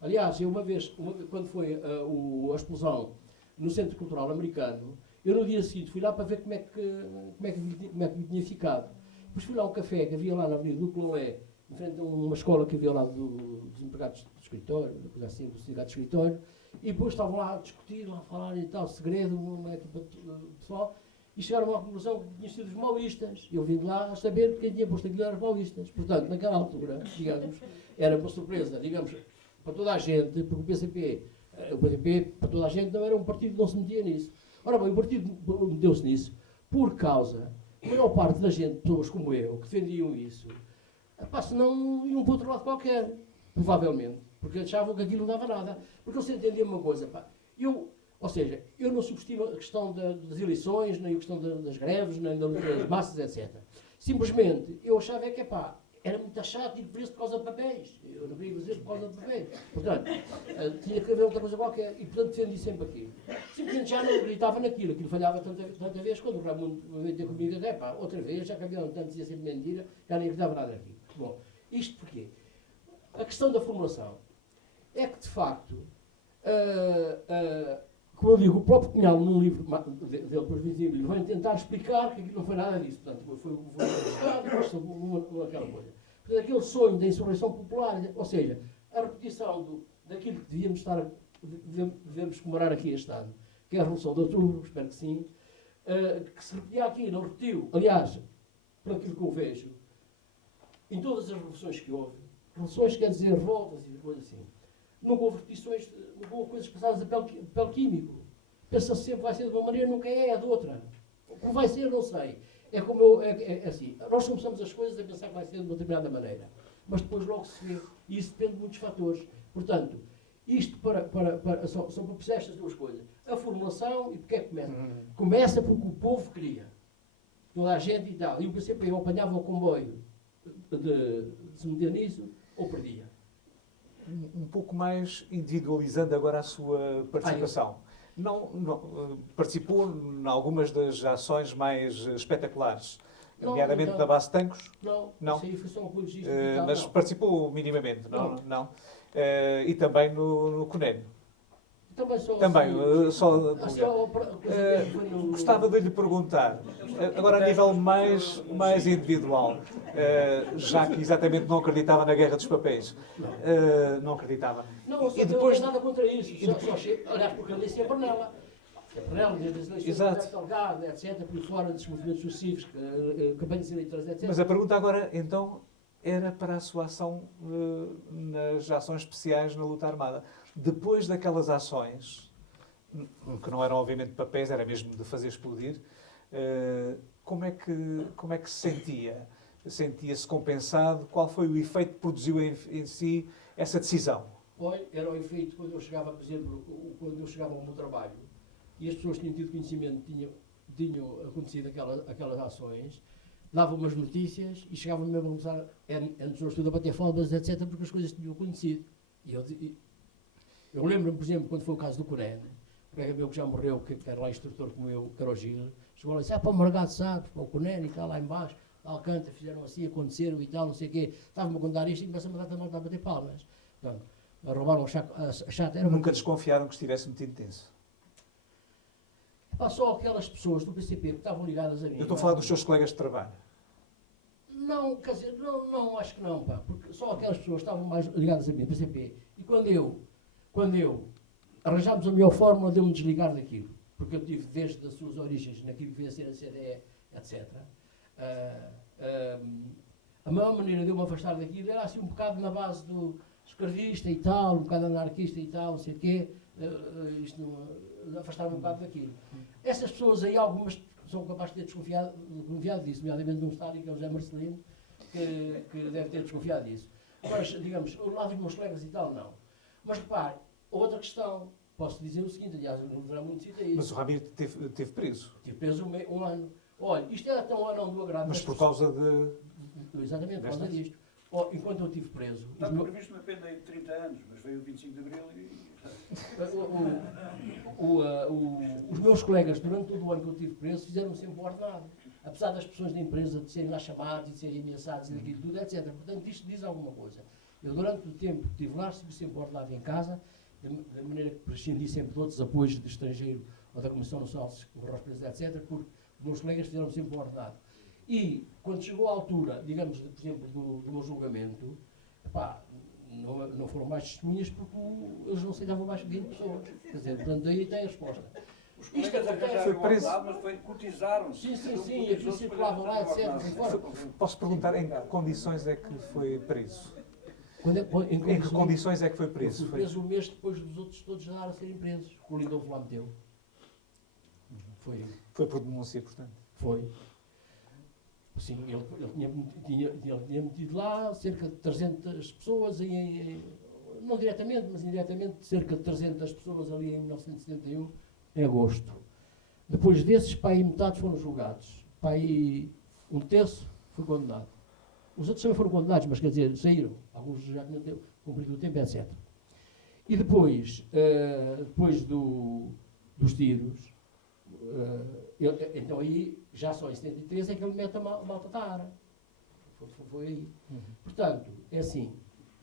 Aliás, eu uma vez, quando foi a explosão no Centro Cultural Americano, eu no dia seguinte fui lá para ver como é que me tinha ficado. Depois fui lá a um café que havia lá na Avenida do Clolé, em frente a uma escola que havia lá dos empregados do escritório, uma coisa assim, do sindicato de escritório, e depois estavam lá a discutir, lá a falar e tal, segredo, uma equipa pessoal, e chegaram a uma conclusão que tinham sido os maoístas. Eu vim de lá a saber que quem tinha posto aquilo eram os maoístas. Portanto, naquela altura, digamos, era uma surpresa, digamos, para toda a gente, porque o PCP, para toda a gente, não era um partido que não se metia nisso. Ora bem, o partido meteu-se nisso por causa, a maior parte da gente, pessoas como eu, que defendiam isso, senão iam para outro lado qualquer, provavelmente, porque achavam que aquilo não dava nada. Porque eu sempre entendia uma coisa, ou seja, eu não subestimo a questão das eleições, nem a questão das greves, nem das massas, etc. Simplesmente, eu achava que, era muito chato ir preso por causa de papéis. Eu não queria dizer por causa de papéis. Portanto, tinha que haver outra coisa qualquer. E, portanto, defendi sempre aquilo. Simplesmente já não acreditava naquilo. Aquilo falhava tanta vez, quando o Raimundo veio ter comigo, outra vez, já cambiaram tanto, dizia sempre mentira, já nem acreditava nada naquilo. Bom, isto porquê? A questão da formulação é que, de facto, como eu digo, o próprio Cunhal, num livro dele, depois dizia-lhe, vai tentar explicar que aquilo não foi nada disso. Portanto, foi aquela coisa. Portanto, aquele sonho da insurreição popular, ou seja, a repetição daquilo que devemos comemorar aqui este ano, que é a Revolução de Outubro, espero que sim, que se repetia aqui, não repetiu. Aliás, por aquilo que eu vejo, em todas as revoluções que houve, revoluções quer dizer revoltas e coisas assim, nunca houve repetições, nunca houve coisas passadas a papel químico. Pensa-se sempre vai ser de uma maneira, nunca é de outra. Como vai ser, não sei. É como é assim, nós começamos as coisas a pensar que vai ser de uma determinada maneira, mas depois logo se vê, e isso depende de muitos fatores. Portanto, isto só para perceber estas duas coisas. A formulação, e porque é que começa? Começa porque o povo queria. Toda a gente e tal. E o PCP apanhava o comboio de se meter nisso, ou perdia. Um pouco mais individualizando agora a sua participação. Participou em algumas das ações mais espetaculares, nomeadamente na base de Tancos? Não. Isso aí foi só um apologista. Mas participou minimamente, não? E também no CUNEN. Gostava de lhe perguntar, agora a nível mais individual, já que exatamente não acreditava na Guerra dos Papéis. Não acreditava. Não, e depois não nada contra isso. Aliás, porque eu li sempre nela. Desde as eleições de Delgado, etc., por fora dos movimentos sucessivos, campanhas eleitorais, etc. Mas a pergunta agora, então, era para a sua ação nas ações especiais na luta armada. Depois daquelas ações, que não eram obviamente papéis, era mesmo de fazer explodir, como é que se sentia? Sentia-se compensado? Qual foi o efeito que produziu em si essa decisão? Era o efeito quando eu chegava, por exemplo, quando eu chegava ao meu trabalho e as pessoas tinham tido conhecimento, tinham acontecido aquelas ações, davam umas notícias e chegavam mesmo a começar, antes tudo a bater palmas, etc., porque as coisas tinham acontecido. Eu lembro-me, por exemplo, quando foi o caso do CUNEN, um colega meu que já morreu, que era lá instrutor como eu, que era o Gil, chegou lá e disse, para o Margado de Sagres, para o CUNEN e tal, lá embaixo, Alcântara, fizeram assim, aconteceram e tal, não sei o quê. Estava-me a contar isto e começa-me a dar a bater palmas. Portanto, roubaram a chata. Nunca desconfiaram que estivesse metido tenso? Só aquelas pessoas do PCP que estavam ligadas a mim. Eu estou a falar dos seus colegas de trabalho. Não, quer dizer, não, acho que não, porque só aquelas pessoas estavam mais ligadas a mim, do PCP. E quando eu arranjámos a melhor fórmula de eu me desligar daquilo, porque eu tive desde as suas origens, naquilo que veio a ser a CDE, etc., a maior maneira de eu me afastar daquilo era assim um bocado na base do esquerdista e tal, um bocado anarquista e tal, não sei o quê, afastar-me um bocado daquilo. Essas pessoas aí, algumas sou capaz de ter desconfiado disso, nomeadamente de um estádio que é o José Marcelino, que deve ter desconfiado disso. Mas, digamos, o lado dos meus colegas e tal, não. Mas repare, outra questão, posso dizer o seguinte, aliás, eu não terá muito cita isso. Mas o Ramiro teve preso. Tive preso um ano. Olha, isto era tão ou não do agrado. Mas por causa de... Exatamente, por causa disto. Enquanto eu estive preso... Estava previsto uma pena de 30 anos, mas veio o 25 de Abril e... Os meus colegas, durante todo o ano que eu estive preso, fizeram sempre o ordenado. Apesar das pessoas da empresa de serem lá chamados e de serem ameaçados e daquilo tudo, etc. Portanto, isto diz alguma coisa. Eu, durante o tempo que estive lá, estive sempre ordenado em casa, da maneira que prescindi sempre de outros apoios de estrangeiro ou da Comissão Nacional de Correspondência, etc., porque os meus colegas fizeram sempre o ordenado. E, quando chegou à altura, digamos, por exemplo, do meu julgamento, pá, não foram mais testemunhas porque eles não aceitavam mais de 20 pessoas. Quer dizer, portanto, daí tem a resposta. Os colegas arranjaram o ordenado, mas cotizaram. Sim, e aqui circulavam lá, etc. Posso perguntar em que condições é que foi preso? Em que condições é que foi preso? Foi preso um mês depois dos outros todos já a serem presos. O Lindolfo lá meteu. Foi por denúncia, portanto. Foi. Sim, ele tinha metido lá cerca de 300 pessoas, não diretamente, mas indiretamente, cerca de 300 pessoas ali em 1971, em agosto. Depois desses, para aí metade foram julgados. Para aí um terço foi condenado. Os outros também foram condenados, mas quer dizer, saíram. Alguns já tinham cumprido o tempo, etc. E depois, dos tiros, então aí, já só em 73, é que ele mete a malta da ARA. Foi aí. Portanto, é assim,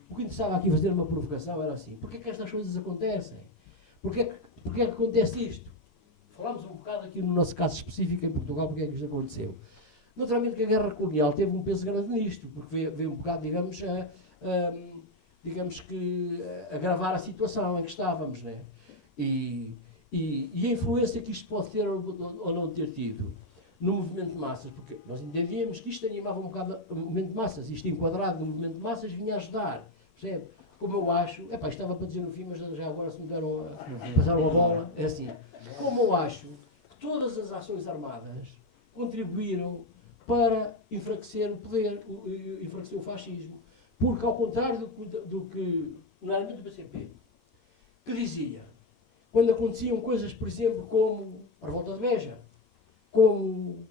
o que interessava aqui fazer uma provocação era assim, porquê que estas coisas acontecem? Porquê que acontece isto? Falámos um bocado aqui no nosso caso específico em Portugal, porque é que isto aconteceu. Naturalmente que a guerra colonial teve um peso grande nisto, porque veio um bocado, digamos que agravar a situação em que estávamos, né? E a influência que isto pode ter ou não ter tido no movimento de massas, porque nós entendíamos que isto animava um bocado o movimento de massas, isto enquadrado no movimento de massas vinha ajudar, percebe? Como eu acho, isto estava para dizer no fim, mas já agora se me deram passaram a bola, é assim, como eu acho que todas as ações armadas contribuíram para enfraquecer o poder, enfraquecer o fascismo, porque ao contrário do que, normalmente o PCP, que dizia, quando aconteciam coisas, por exemplo, como a revolta de Beja, como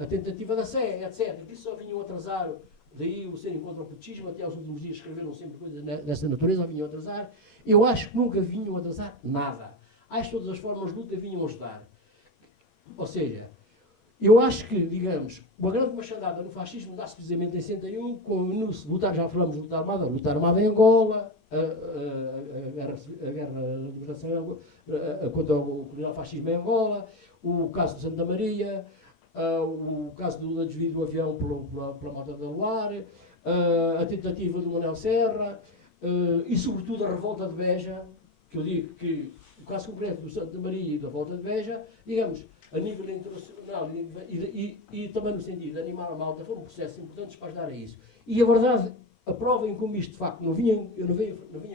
a tentativa da Sé, etc., que isso só vinham atrasar, daí o serem contra o petismo, até aos últimos dias escreveram sempre coisas dessa natureza, vinham atrasar. Eu acho que nunca vinham atrasar nada. Acho que todas as formas de luta vinham ajudar. Ou seja, eu acho que, digamos, uma grande machadada no fascismo dá-se precisamente em 61, com o anúncio de lutar, já falamos de luta armada em Angola, a guerra de liberação contra o colonial fascismo em Angola, o caso de Santa Maria, o caso do desvio do avião pela Mota da Luar, a tentativa do Manuel Serra e, sobretudo, a revolta de Beja, que eu digo que o caso concreto do Santa Maria e da revolta de Beja, digamos, a nível internacional e também no sentido de animar a malta, foram processos importantes para ajudar a isso. E a verdade, aprovem como isto de facto não vinha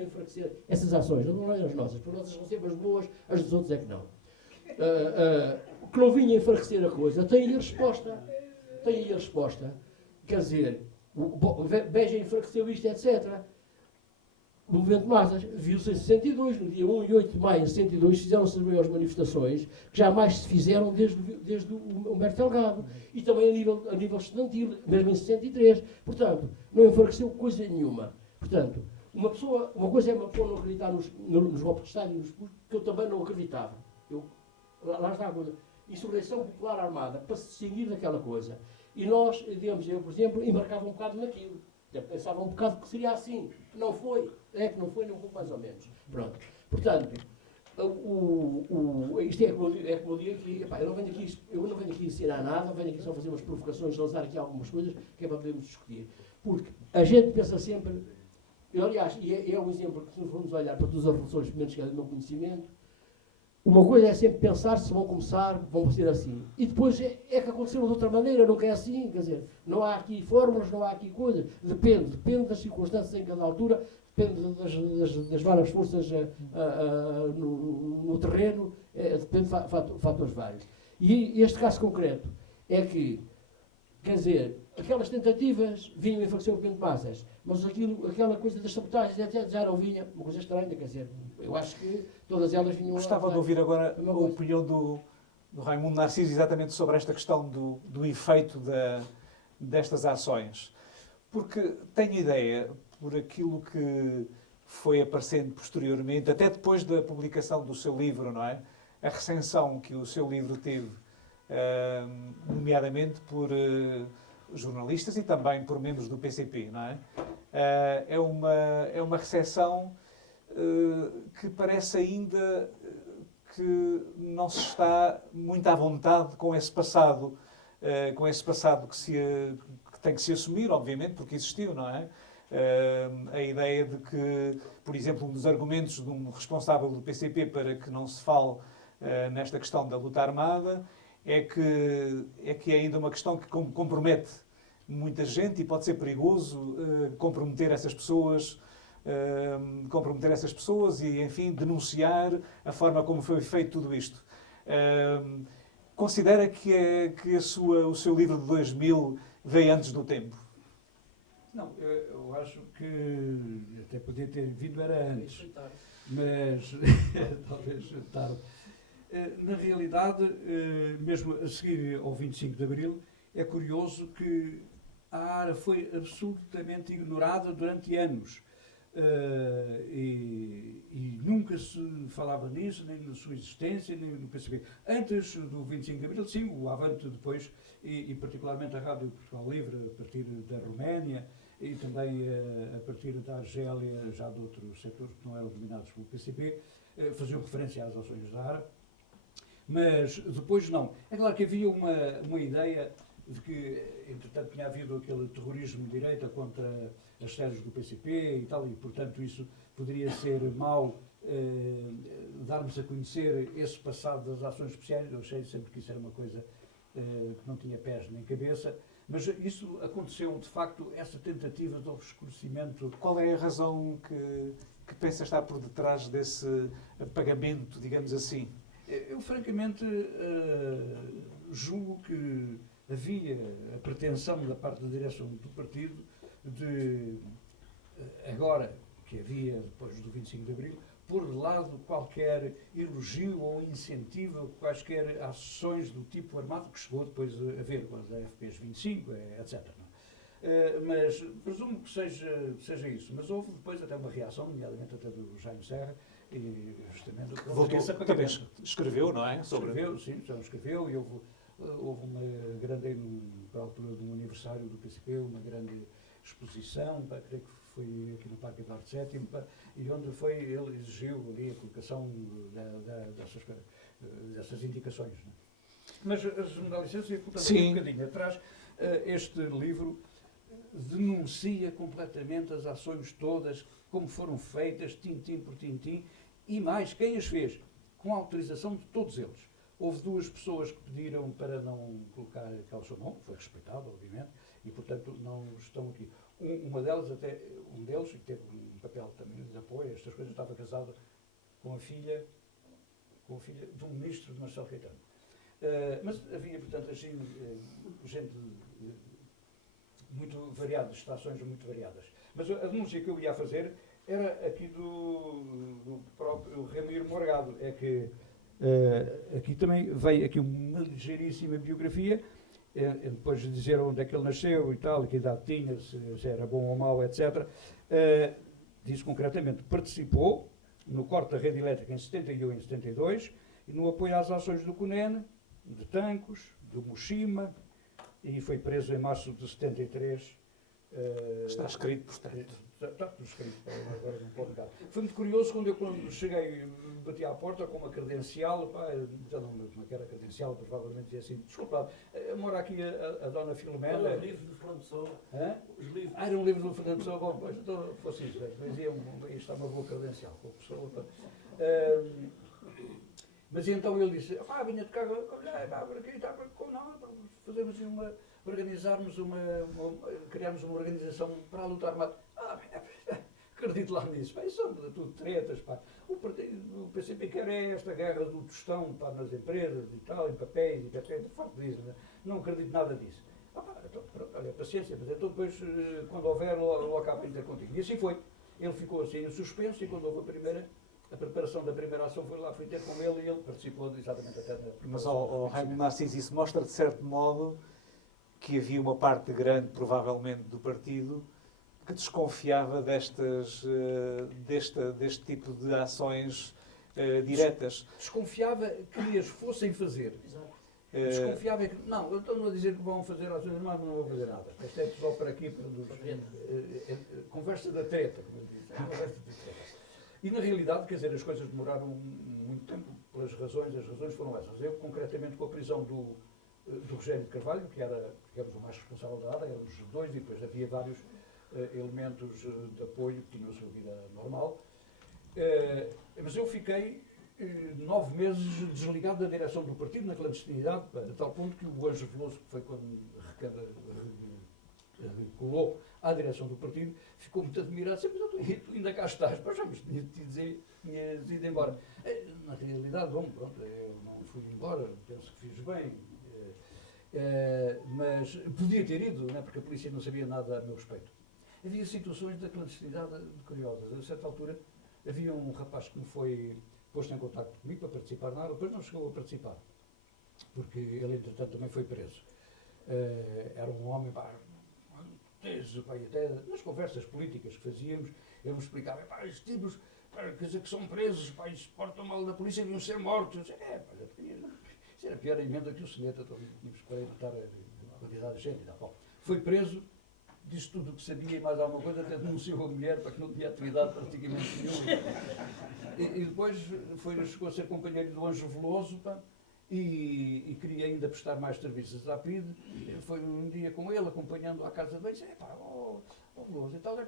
enfraquecer essas ações, não eram as nossas, porque as nossas são sempre as boas, as dos outros é que não. Que não vinha enfraquecer a coisa, tem aí a resposta. Quer dizer, o Beja enfraqueceu isto, etc. O movimento de massas viu-se em 62, no dia 1 e 8 de maio de 62, fizeram-se as manifestações que jamais se fizeram desde o Humberto Delgado. E também a nível estudantil, mesmo em 63. Portanto, não enfraqueceu coisa nenhuma. Portanto, uma coisa é uma pessoa não acreditar nos golpes de Estado e nos pulos, que eu também não acreditava. Lá está a coisa. Insurreição popular armada, para se distinguir daquela coisa. E nós, digamos, eu, por exemplo, embarcava um bocado naquilo. Eu pensava um bocado que seria assim. Não foi. É que não foi mais ou menos. Pronto. Portanto, isto é como eu digo aqui, eu não venho aqui ensinar nada, venho aqui só fazer umas provocações, lançar aqui algumas coisas que é para podermos discutir. Porque a gente pensa sempre, aliás, e é um exemplo que se nós formos olhar para todas as revoluções, pelo menos que é do meu conhecimento, uma coisa é sempre pensar se vão começar, vão ser assim. E depois é que aconteceu de outra maneira, não é assim, quer dizer, não há aqui fórmulas, não há aqui coisas, depende das circunstâncias em cada altura, depende das várias forças no terreno, depende de fatores vários. E este caso concreto é que, quer dizer, aquelas tentativas vinham em enfraquecer o Bento Massas, mas aquela coisa das sabotagens até já não vinha, uma coisa estranha, quer dizer, eu acho que todas elas vinham... Gostava de ouvir agora a opinião do Raimundo Narciso exatamente sobre esta questão do efeito destas ações. Porque tenho ideia, por aquilo que foi aparecendo posteriormente, até depois da publicação do seu livro, não é? A recensão que o seu livro teve, nomeadamente por jornalistas e também por membros do PCP, não é? É uma recepção que parece ainda que não se está muito à vontade com esse passado que tem que se assumir, obviamente, porque existiu, não é? A ideia de que, por exemplo, um dos argumentos de um responsável do PCP para que não se fale nesta questão da luta armada é que é ainda uma questão que compromete muita gente e pode ser perigoso comprometer essas pessoas e, enfim, denunciar a forma como foi feito tudo isto. Considera que o seu livro de 2000 veio antes do tempo? Não, eu acho que até podia ter vindo era antes, mas talvez tarde. Na realidade, mesmo a seguir ao 25 de Abril, é curioso que a ARA foi absolutamente ignorada durante anos. E nunca se falava nisso, nem na sua existência, nem no PCP. Antes do 25 de Abril, sim, o Avante depois, e particularmente a Rádio Portugal Livre, a partir da Roménia, e também a partir da Argélia, já de outros setores que não eram dominados pelo PCP, faziam referência às ações da ARA. Mas depois não. É claro que havia uma ideia de que, entretanto, tinha havido aquele terrorismo de direita contra as sedes do PCP e tal, e, portanto, isso poderia ser mau darmos a conhecer esse passado das ações especiais. Eu achei sempre que isso era uma coisa que não tinha pés nem cabeça, mas isso aconteceu, de facto, essa tentativa de obscurecimento. Qual é a razão que pensa estar por detrás desse apagamento, digamos assim? Eu, francamente, julgo que havia a pretensão da parte da direção do partido de, agora que havia, depois do 25 de Abril, pôr de lado qualquer elogio ou incentivo a quaisquer ações do tipo armado que chegou depois a haver com as FPs 25, etc. Mas presumo que seja isso. Mas houve depois até uma reação, nomeadamente até do Jaime Serra, e justamente voltou, também escreveu, não é? Escreveu, sim, já escreveu, e houve uma grande, para a altura de um aniversário do PCP, uma grande exposição, creio que foi aqui no Parque da Arte Sétimo, e onde ele exigiu ali a colocação dessas indicações. Não é? Mas a generalização, portanto, um bocadinho atrás, este livro denuncia completamente as ações todas, como foram feitas, tintim por tintim, e mais, quem as fez, com a autorização de todos eles. Houve duas pessoas que pediram para não colocar aquele seu nome, foi respeitado, obviamente, e, portanto, não estão aqui. Uma delas, até, um deles, que teve um papel também de apoio a estas coisas, estava casado com a filha de um ministro de Marcelo Caetano. Mas havia, portanto, assim, gente muito variada, estações muito variadas. Mas a denúncia que eu ia fazer era aqui do próprio Ramiro Morgado. É que aqui também veio aqui uma ligeiríssima biografia, depois de dizer onde é que ele nasceu e tal, que idade tinha, se era bom ou mau, etc. Diz concretamente, participou no corte da rede elétrica em 71 e em 72 e no apoio às ações do CUNEN, de Tancos, do Moshima, e foi preso em março de 73. Está escrito, portanto. Está tudo escrito, agora não pode ficar. Foi muito curioso quando cheguei, bati à porta com uma credencial, já não lembro como era a credencial, provavelmente dizia assim, desculpa, mora aqui a dona Filomena. Era um livro do Fernando Pessoa. Os livros. Era um livro do Fernando Pessoa, bom, pois, então fosse isso, dizia, isto é uma boa credencial, com a pessoa. Mas então ele disse, vinha de cá, olha, aqui está, como não, fazemos assim criarmos uma organização para a luta armada. acredito lá nisso. Pá, isso são tudo tretas. Pá. O PCP quer esta guerra do tostão, pá, nas empresas e tal, em papéis, de facto disso. Né? Não acredito nada disso. Ah, pá, então, pronto, olha, paciência, mas então depois, quando houver, logo acaba de ter contigo. E assim foi. Ele ficou assim em suspenso e quando houve a preparação da primeira ação foi lá, fui ter com ele e ele participou exatamente até na preparação. Mas, Raimundo Narciso, isso mostra, de certo modo, que havia uma parte grande, provavelmente, do partido que desconfiava deste tipo de ações diretas. Desconfiava que as fossem fazer. Desconfiava que... Não, eu estou a dizer que vão fazer ações armadas, não vou fazer nada. Isto é só para aqui, para conversa da treta, como eu disse. Conversa da treta. E, na realidade, quer dizer, as coisas demoraram muito tempo pelas razões, as razões foram essas. Eu, concretamente, com a prisão do Rogério de Carvalho, que era, digamos, o mais responsável da área, éramos dois, e depois havia vários elementos de apoio que tinham a sua vida normal. Mas eu fiquei 9 meses desligado da direção do partido, na clandestinidade, a tal ponto que o Anjo Veloso, que foi quando recolou à direção do partido, ficou muito admirado, disse, mas tu ainda cá estás, mas já me tinhas ido embora. Na realidade, bom, pronto, eu não fui embora, penso que fiz bem, mas podia ter ido, né, porque a polícia não sabia nada a meu respeito. Havia situações da clandestinidade curiosas. A certa altura, havia um rapaz que me foi posto em contato comigo para participar na área, depois não chegou a participar, porque ele, entretanto, também foi preso. Era um homem, até nas conversas políticas que fazíamos, ele me explicava, estes tipos, quer dizer que são presos, se portam mal da polícia, deviam ser mortos. Isso era a pior emenda que o Seneta, tínhamos para evitar a quantidade de gente. Bom, foi preso, disse tudo o que sabia e mais alguma coisa, até denunciou a mulher para que não tinha atividade praticamente nenhuma. E depois chegou a ser companheiro do Anjo Veloso, e queria ainda prestar mais serviços à PIDE. Foi um dia com ele, acompanhando à casa de banho, disse, Veloso, e tal, eu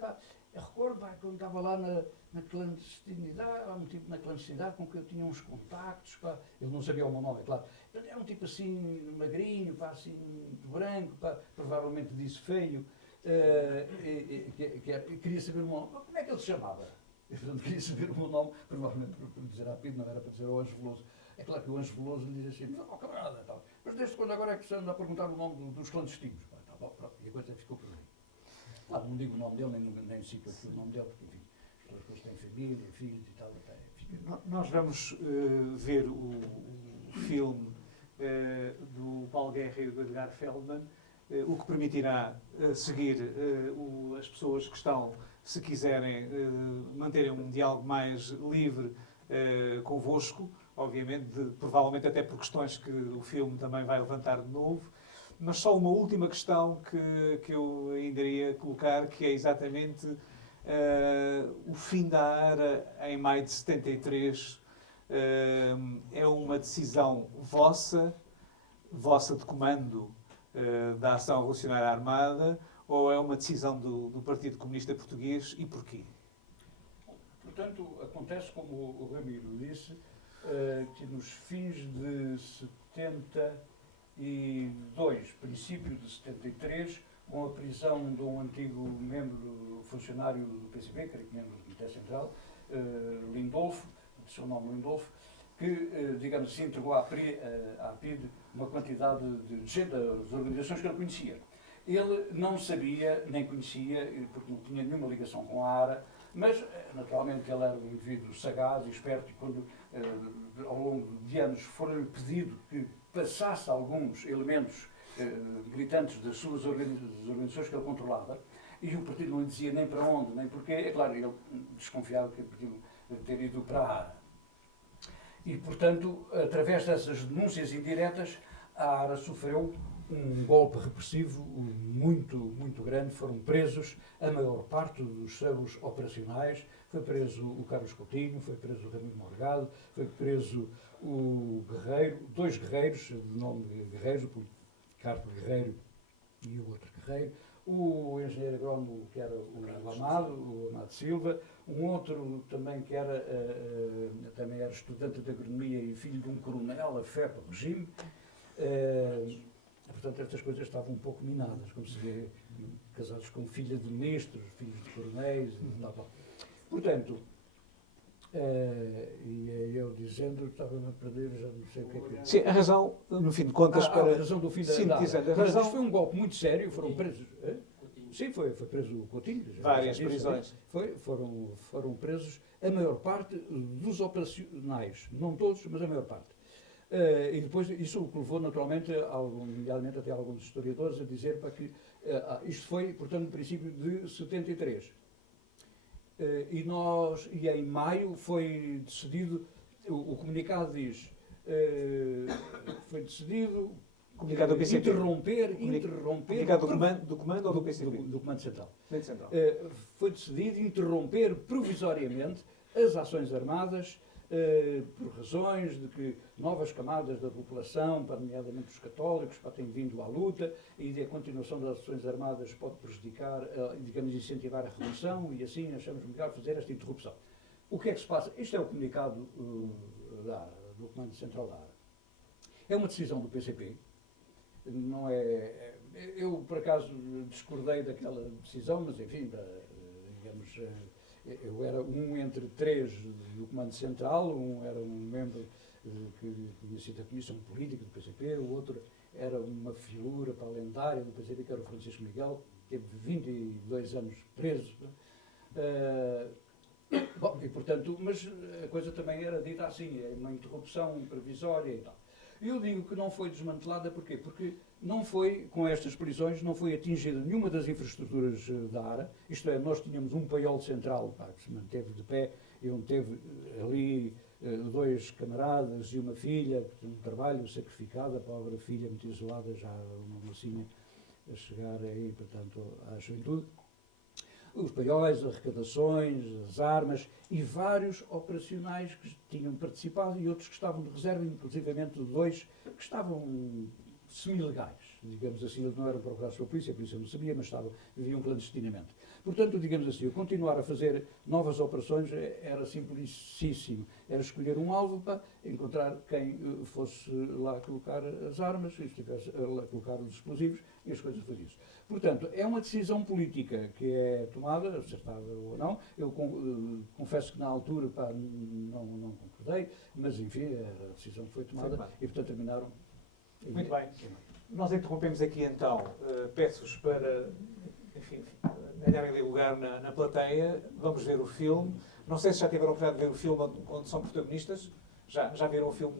recordo, quando estava lá na clandestinidade, há um tipo na clandestinidade com que eu tinha uns contactos, ele não sabia o meu nome, é claro. Era um tipo assim, magrinho, assim, muito branco, provavelmente disse feio, queria saber o meu nome. Como é que ele se chamava? Eu queria saber o meu nome, provavelmente para dizer à PIDE, não era para dizer ao Anjo Veloso. É claro que o Anjo Veloso lhe diz assim, camarada, tal. Mas desde quando agora é que se anda a perguntar o nome dos clandestinos? E a coisa ficou por aí. Claro, não digo o nome dele, nem cito aqui o nome dele, porque, enfim, as pessoas têm família, filhos e tal. Nós vamos ver o filme do Paulo Guerra e do Edgar Feldman, o que permitirá seguir as pessoas que estão, se quiserem, manterem um diálogo mais livre convosco, obviamente, provavelmente até por questões que o filme também vai levantar de novo. Mas só uma última questão que eu ainda iria colocar, que é exatamente o fim da ARA em maio de 73. É uma decisão vossa de comando da Ação Revolucionária Armada, ou é uma decisão do Partido Comunista Português, e porquê? Portanto, acontece, como o Ramiro disse, que nos fins de 72, princípio de 73, com a prisão de um antigo membro, funcionário do PCP, que era membro do Comitê Central, Lindolfo, de seu nome Lindolfo, que, digamos assim, entregou à PIDE uma quantidade de gente, das organizações que ele conhecia. Ele não sabia, nem conhecia, porque não tinha nenhuma ligação com a ARA, mas, naturalmente, ele era um indivíduo sagaz e esperto, e quando, ao longo de anos, foi-lhe pedido que passasse alguns elementos militantes das suas organizações que ele controlava, e o partido não lhe dizia nem para onde, nem porquê, é claro, ele desconfiava que podiam ter ido para a ARA. E, portanto, através dessas denúncias indiretas, a ARA sofreu um golpe repressivo muito, muito grande. Foram presos a maior parte dos seus operacionais. Foi preso o Carlos Coutinho, foi preso o Ramiro Morgado, foi preso o Guerreiro, dois guerreiros, de nome Guerreiro, o Carlos Guerreiro e o outro Guerreiro, o engenheiro agrónomo, que era o Amado Silva, um outro também que também era estudante de agronomia e filho de um coronel, a FEP, regime. Portanto, estas coisas estavam um pouco minadas, como se vê, casados com filha de ministros, filhos de coronéis e tal. Portanto, e eu dizendo, estava-me a perder, já não sei o que é que... Sim, a razão, no fim de contas, A razão do fim da sintetizando, a Mas razão... isto foi um golpe muito sério, foram presos... Sim, foi preso o Coutinho. Várias já disse, prisões. Foram presos a maior parte dos operacionais, não todos, mas a maior parte. E depois isso o que levou naturalmente, nomeadamente até alguns historiadores, a dizer para que isto foi, portanto, no princípio de 73. E em maio foi decidido, o comunicado diz, foi decidido Comunicado do PCP. interromper... Comunicado do comando ou do PCP? Do Comando Central. Central. Foi decidido interromper provisoriamente as ações armadas por razões de que novas camadas da população, nomeadamente os católicos, têm vindo à luta e a continuação das ações armadas pode prejudicar, digamos, incentivar a revolução e assim achamos melhor fazer esta interrupção. O que é que se passa? Este é o comunicado do Comando Central da ARA. É uma decisão do PCP. Não é... Eu, por acaso, discordei daquela decisão, mas, enfim, digamos, eu era um entre três do Comando Central, era um membro que tinha sido da Comissão Política do PCP, o outro era uma figura lendária do PCP, que era o Francisco Miguel, que teve 22 anos preso. Bom, e portanto, mas a coisa também era dita assim, é uma interrupção provisória e tal. Eu digo que não foi desmantelada, porquê? Porque não foi, com estas prisões, não foi atingida nenhuma das infraestruturas da ARA, isto é, nós tínhamos um paiol central que se manteve de pé, e onde teve ali 2 camaradas e uma filha, um trabalho sacrificado, a pobre filha muito isolada, já uma mocinha a chegar aí, portanto, à juventude. Os paióis, as arrecadações, as armas e vários operacionais que tinham participado e outros que estavam de reserva, inclusivamente 2 que estavam semi-legais, digamos assim, eles não eram procurados pela polícia não sabia, mas viviam clandestinamente. Portanto, digamos assim, continuar a fazer novas operações era simplicíssimo. Era escolher um alvo para encontrar quem fosse lá colocar as armas, estivesse lá colocar os explosivos e as coisas foi isso. Portanto, é uma decisão política que é tomada, acertada ou não. Eu confesso que na altura não concordei, mas enfim, a decisão foi tomada e portanto terminaram. Muito bem. Nós interrompemos aqui então, peço-vos para, enfim, ganharem lugar na plateia, vamos ver o filme. Não sei se já tiveram a oportunidade de ver o filme onde são protagonistas. Já viram o filme?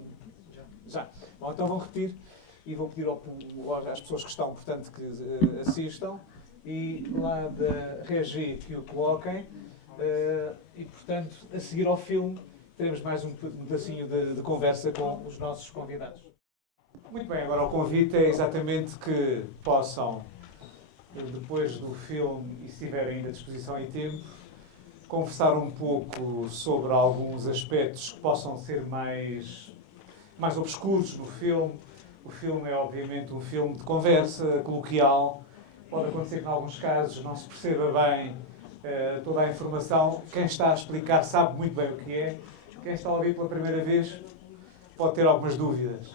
Já. Bom, então vão repetir e vou pedir às pessoas que estão, portanto, que assistam e lá da Regi que o coloquem e, portanto, a seguir ao filme teremos mais um pedacinho de conversa com os nossos convidados. Muito bem, agora o convite é exatamente que possam, depois do filme, e se tiverem ainda disposição e tempo, conversar um pouco sobre alguns aspectos que possam ser mais obscuros no filme. O filme é, obviamente, um filme de conversa coloquial. Pode acontecer que, em alguns casos, não se perceba bem toda a informação. Quem está a explicar sabe muito bem o que é. Quem está a ouvir pela primeira vez pode ter algumas dúvidas.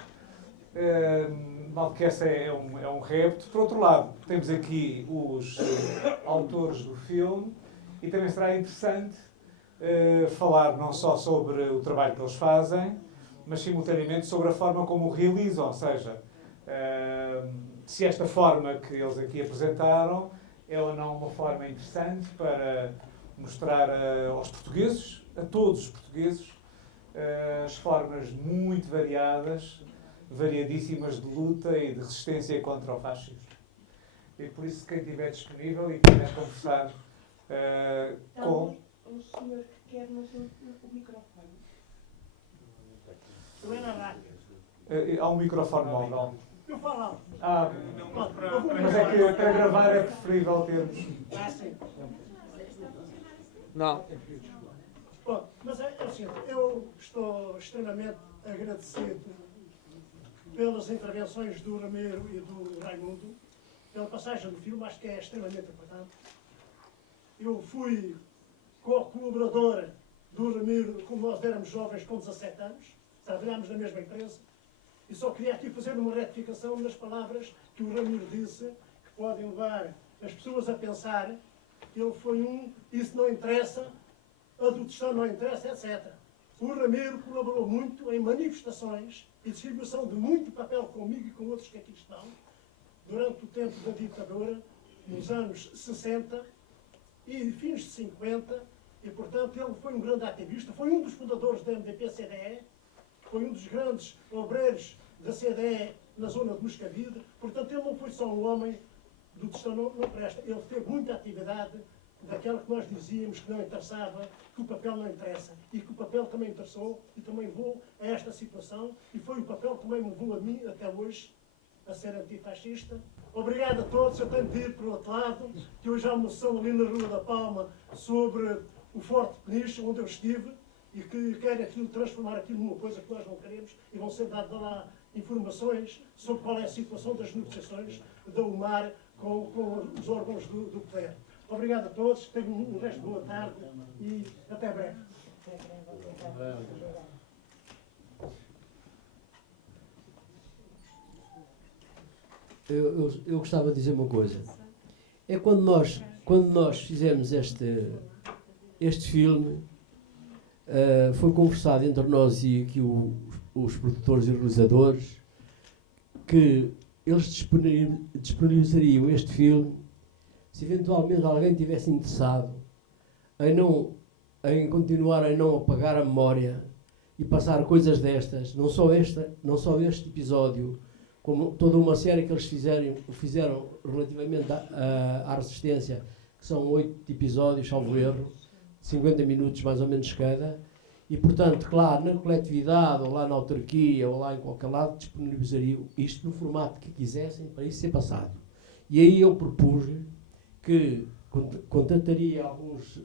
Mal que essa é um repto. Por outro lado, temos aqui os autores do filme e também será interessante falar não só sobre o trabalho que eles fazem, mas simultaneamente sobre a forma como o realizam, ou seja, se esta forma que eles aqui apresentaram é ou não uma forma interessante para mostrar aos portugueses, a todos os portugueses, as formas muito variadíssimas de luta e de resistência contra o fascismo. E por isso, quem estiver disponível e quiser conversar com... O senhor que quer o microfone. Eu é na rádio. Há um microfone móvel. Eu falo alto. Mas é que para gravar é preferível termos... Sim. Não. Bom, mas é o seguinte, eu estou extremamente agradecido pelas intervenções do Ramiro e do Raimundo, pela passagem do filme, acho que é extremamente importante. Eu fui colaborador do Ramiro quando nós éramos jovens com 17 anos, trabalhámos na mesma empresa, e só queria aqui fazer uma retificação nas palavras que o Ramiro disse, que podem levar as pessoas a pensar que ele foi isso não interessa, a do Tostão não interessa, etc. O Ramiro colaborou muito em manifestações e distribuição de muito papel comigo e com outros que aqui estão, durante o tempo da ditadura, nos anos 60 e fins de 50, e, portanto, ele foi um grande ativista, foi um dos fundadores da MDP-CDE, foi um dos grandes obreiros da CDE na zona de Moscavide, portanto, ele não foi só um homem do Tostão não presta, ele teve muita atividade daquela que nós dizíamos que não interessava, que o papel não interessa, e que o papel também interessou, e também levou a esta situação, e foi o papel que também me levou a mim, até hoje, a ser antifascista. Obrigado a todos, eu tenho de ir para o outro lado, que hoje há uma sessão ali na Rua da Palma sobre o Forte de Peniche, onde eu estive, e que querem aquilo, transformar aquilo numa coisa que nós não queremos, e vão ser dadas lá informações sobre qual é a situação das negociações da UMAR com os órgãos do poder. Obrigado a todos, tenham um resto de boa tarde e até breve. Eu gostava de dizer uma coisa. É quando nós fizemos este filme, foi conversado entre nós e aqui os produtores e realizadores que eles disponibilizariam este filme se eventualmente alguém estivesse interessado em continuar a não apagar a memória e passar coisas destas, não só este episódio, como toda uma série que eles fizeram relativamente à resistência, que são 8 episódios, salvo erro, 50 minutos mais ou menos cada, e portanto, claro, na coletividade, ou lá na autarquia, ou lá em qualquer lado, disponibilizariam isto no formato que quisessem para isso ser passado. E aí eu propus-lhe que contataria alguns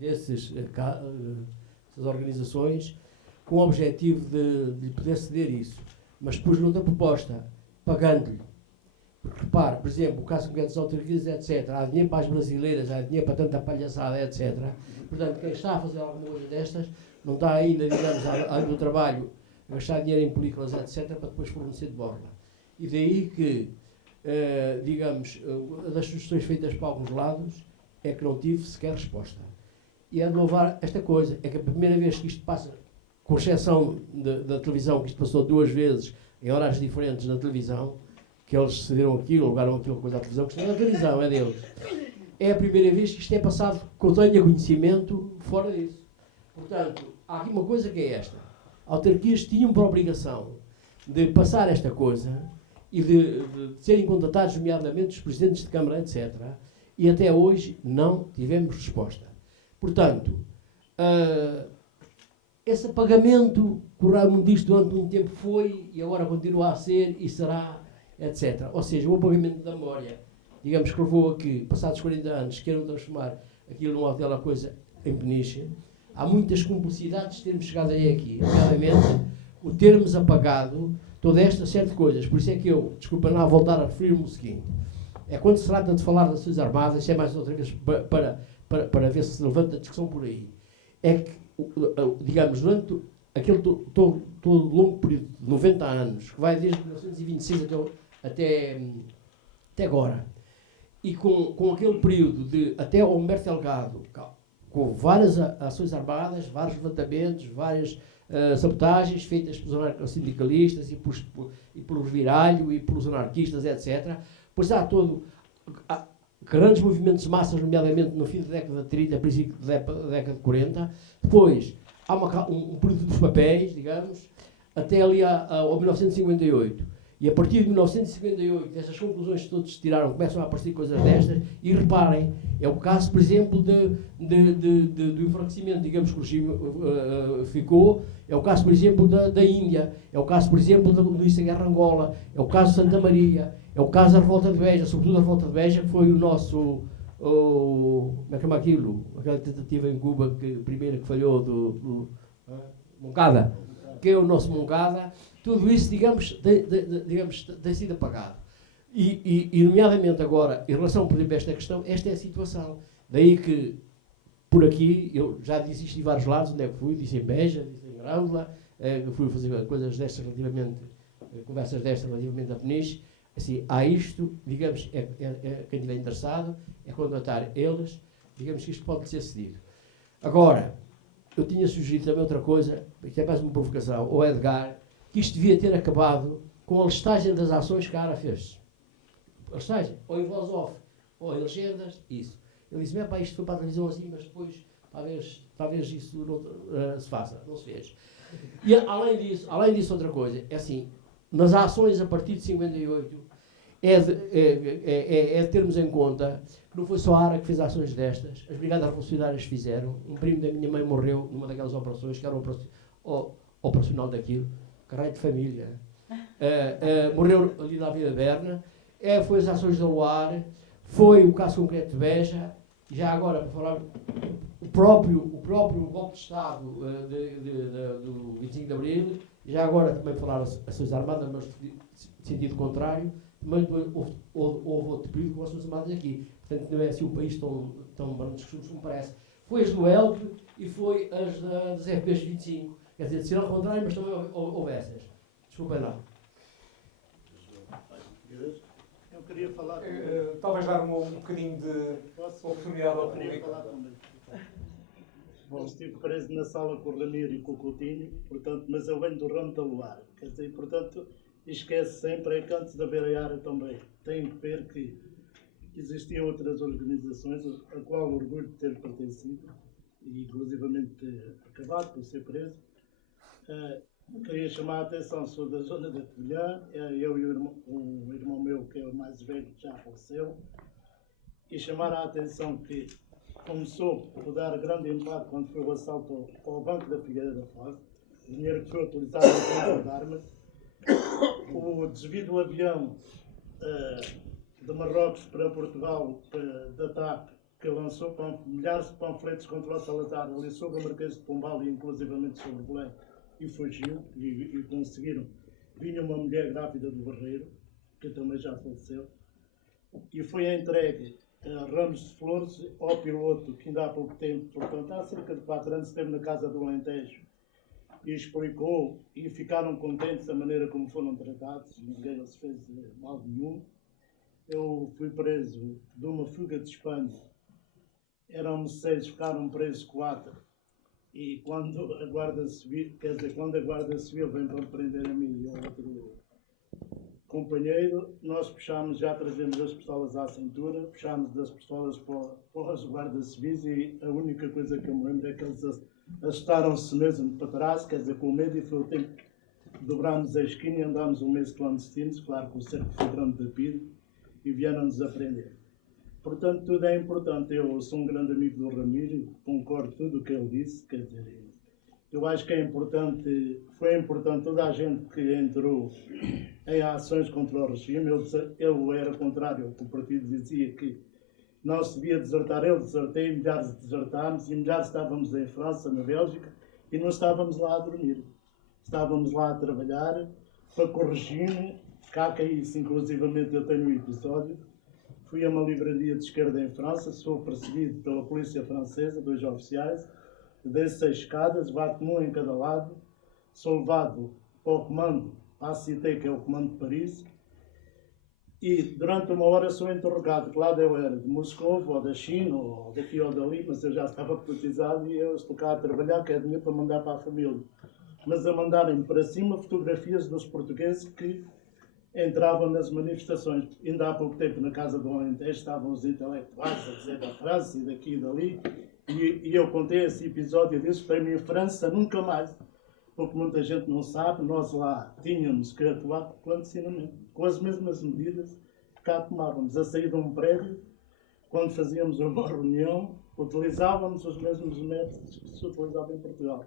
dessas organizações com o objetivo de poder ceder isso. Mas pus-lhe outra proposta, pagando-lhe. Porque repare, por exemplo, o caso concreto das autarquias, etc. Há dinheiro para as brasileiras, há dinheiro para tanta palhaçada, etc. Portanto, quem está a fazer alguma coisa destas, não está ainda, digamos, além do trabalho, a gastar dinheiro em películas, etc., para depois fornecer de borla. E daí que, digamos, das sugestões feitas para alguns lados, é que não tive sequer resposta. E é de louvar esta coisa, é que a primeira vez que isto passa, com exceção da televisão, que isto passou 2 vezes, em horas diferentes na televisão, que eles cederam aquilo, alugaram aquilo, coisa à televisão, que isto é na televisão, é deles. É a primeira vez que isto é passado, que eu tenha conhecimento fora disso. Portanto, há aqui uma coisa que é esta. Autarquias tinham por obrigação de passar esta coisa e de serem contatados, nomeadamente, os presidentes de Câmara, etc. E até hoje não tivemos resposta. Portanto, esse apagamento, que o Raimundo disse durante muito tempo foi, e agora continua a ser, e será, etc. Ou seja, o apagamento da memória, digamos que levou a que, passados 40 anos, queiram transformar aquilo num hotel, a coisa em Peniche. Há muitas cumplicidades de termos chegado aí aqui, nomeadamente o termos apagado toda esta série de coisas. Por isso é que eu, desculpa lá, voltar a referir-me o seguinte. É quando se trata de falar das Forças Armadas, é mais outra vez para ver se levanta a discussão por aí. É que, digamos, durante aquele todo longo período de 90 anos, que vai desde 1926 até agora, e com aquele período de até ao Humberto Delgado, com várias ações armadas, vários levantamentos, várias sabotagens feitas pelos anarco-sindicalistas e pelos viralho e pelos anarquistas, etc. Pois há grandes movimentos de massas, nomeadamente no fim da década de 30, princípio da década de 40. Depois há um período dos papéis, digamos, até ali ao 1958. E a partir de 1958, essas conclusões que todos tiraram, começam a aparecer coisas destas, e reparem, é o caso, por exemplo, do enfraquecimento, digamos, que o regime ficou, é o caso, por exemplo, da Índia, é o caso, por exemplo, do início da Guerra Angola, é o caso de Santa Maria, é o caso da Revolta de Beja, sobretudo a Revolta de Beja, que foi o nosso, como é que chama aquilo? Aquela tentativa em Cuba, primeira que falhou, do Moncada, que é o nosso Moncada. Tudo isso, digamos, tem sido apagado. E, nomeadamente agora, em relação, por exemplo, a esta questão, esta é a situação. Daí que, por aqui, eu já disse isto em vários lados, onde é que fui, disse em Beja, disse em Grândola, fui fazer coisas destas relativamente, conversas destas relativamente a Peniche. Assim, há isto, digamos, quem estiver interessado, é contratar eles, digamos que isto pode ser cedido. Agora, eu tinha sugerido também outra coisa, que é mais uma provocação, ao Edgar, que isto devia ter acabado com a listagem das ações que a ARA fez. A listagem, ou em voz off, ou em legendas, isso. Ele disse, pá, isto foi para a televisão assim, mas depois talvez isso não, se faça, não se fez. E além disso, outra coisa, é assim, nas ações a partir de 58, é de termos em conta que não foi só a ARA que fez ações destas, as Brigadas Revolucionárias fizeram, um primo da minha mãe morreu numa daquelas operações, que era operacional daquilo, caralho de família, morreu ali na Avenida Berna, foi as ações da Luar, foi o caso concreto de Beja, já agora, para falar, o próprio golpe de Estado do 25 de Abril, já agora também falar as ações armadas, mas de sentido contrário, também houve outro período com as ações armadas aqui. Portanto, não é assim o país tão branco como parece. Foi as do ELP e foi as das FPs 25. Quer dizer, de ser ao contrário, mas também houve essas. Desculpem lá. Eu queria falar Talvez dar um bocadinho de oportunidade ao público. Bom, estive preso na sala com o Ramiro e com o Coutinho, portanto, mas eu venho do ramo da Luar. Quer dizer, portanto, esquece sempre, é que antes de haver a ARA também, tem que ver que existiam outras organizações, a qual orgulho de ter pertencido, e inclusivamente ter acabado por ser preso. Queria chamar a atenção, sou da zona da Covilhã, eu e um irmão meu, que é o mais velho, que já faleceu, e chamar a atenção que começou por dar grande impacto quando foi o assalto ao Banco da Figueira da Foz, o dinheiro que foi utilizado na compra de armas, o desvio do avião de Marrocos para Portugal de ataque, que lançou milhares de panfletos contra o Salazar ali sobre o Marquês de Pombal e inclusivamente sobre Belém, e fugiu, e conseguiram. Vinha uma mulher grávida do Barreiro, que também já faleceu, e foi entregue ramos de flores ao piloto, que ainda há pouco tempo, portanto há cerca de 4 anos, esteve na casa do Alentejo e explicou, e ficaram contentes da maneira como foram tratados, ninguém lhes fez mal nenhum. Eu fui preso de uma fuga de Espanha, eram 6, ficaram presos 4, e quando a Guarda Civil, quando a Guarda Civil vem para prender a mim e ao outro companheiro, nós puxámos, já trazemos as pistolas à cintura, puxámos das pistolas para os guardas civis, e a única coisa que eu me lembro é que eles ajustaram-se mesmo para trás, quer dizer, com medo, e foi o tempo que dobrámos a esquina e andámos um mês clandestinos, claro que o cerco foi grande de PID, e vieram-nos a prender. Portanto, tudo é importante. Eu sou um grande amigo do Ramiro, concordo com tudo o que ele disse, quer dizer, eu acho que é importante, foi importante toda a gente que entrou em ações contra o regime. Eu era contrário ao que o partido dizia, que não se devia desertar. Eu desertei, milhares desertámos, e milhares estávamos em França, na Bélgica, e não estávamos lá a dormir. Estávamos lá a trabalhar para que o regime, cá caísse. Inclusivamente eu tenho um episódio. Fui a uma livraria de esquerda em França, sou perseguido pela polícia francesa, 2 oficiais, desço 6 escadas, bato-me um em cada lado, sou levado para o comando, para a Cité, que é o comando de Paris, e durante 1 hora sou interrogado, que lado eu era, de Moscou, ou da China, ou daqui ou dali, mas eu já estava politizado e eu estou cá a trabalhar, que é dinheiro para mandar para a família. Mas a mandarem para cima fotografias dos portugueses que entravam nas manifestações. Ainda há pouco tempo, na casa do Alentejo, estavam os intelectuais a dizer da França e daqui e dali, e eu contei esse episódio disso. Para mim, França nunca mais, porque muita gente não sabe, nós lá tínhamos que atuar clandestinamente, com as mesmas medidas que cá tomávamos. A sair de um prédio, quando fazíamos uma reunião, utilizávamos os mesmos métodos que se utilizavam em Portugal.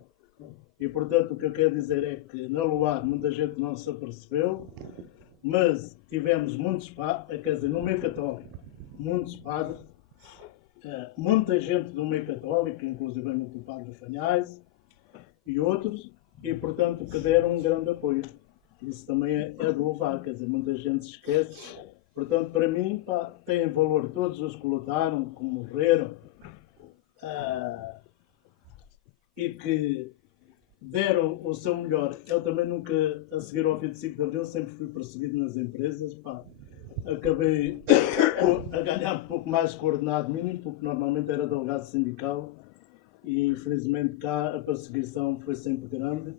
E, portanto, o que eu quero dizer é que na Luar muita gente não se apercebeu, mas tivemos muitos padres, quer dizer, no meio católico, muitos padres, muita gente do meio católico, inclusive o padre Fanhais e outros, e portanto que deram um grande apoio. Isso também é de louvar, quer dizer, muita gente se esquece. Portanto, para mim, tem valor todos os que lutaram, que morreram, e que deram o seu melhor. Eu também nunca, a seguir ao 25 de Abril, sempre fui perseguido nas empresas. Acabei a ganhar um pouco mais coordenado mínimo, porque normalmente era delegado sindical, e infelizmente cá a perseguição foi sempre grande.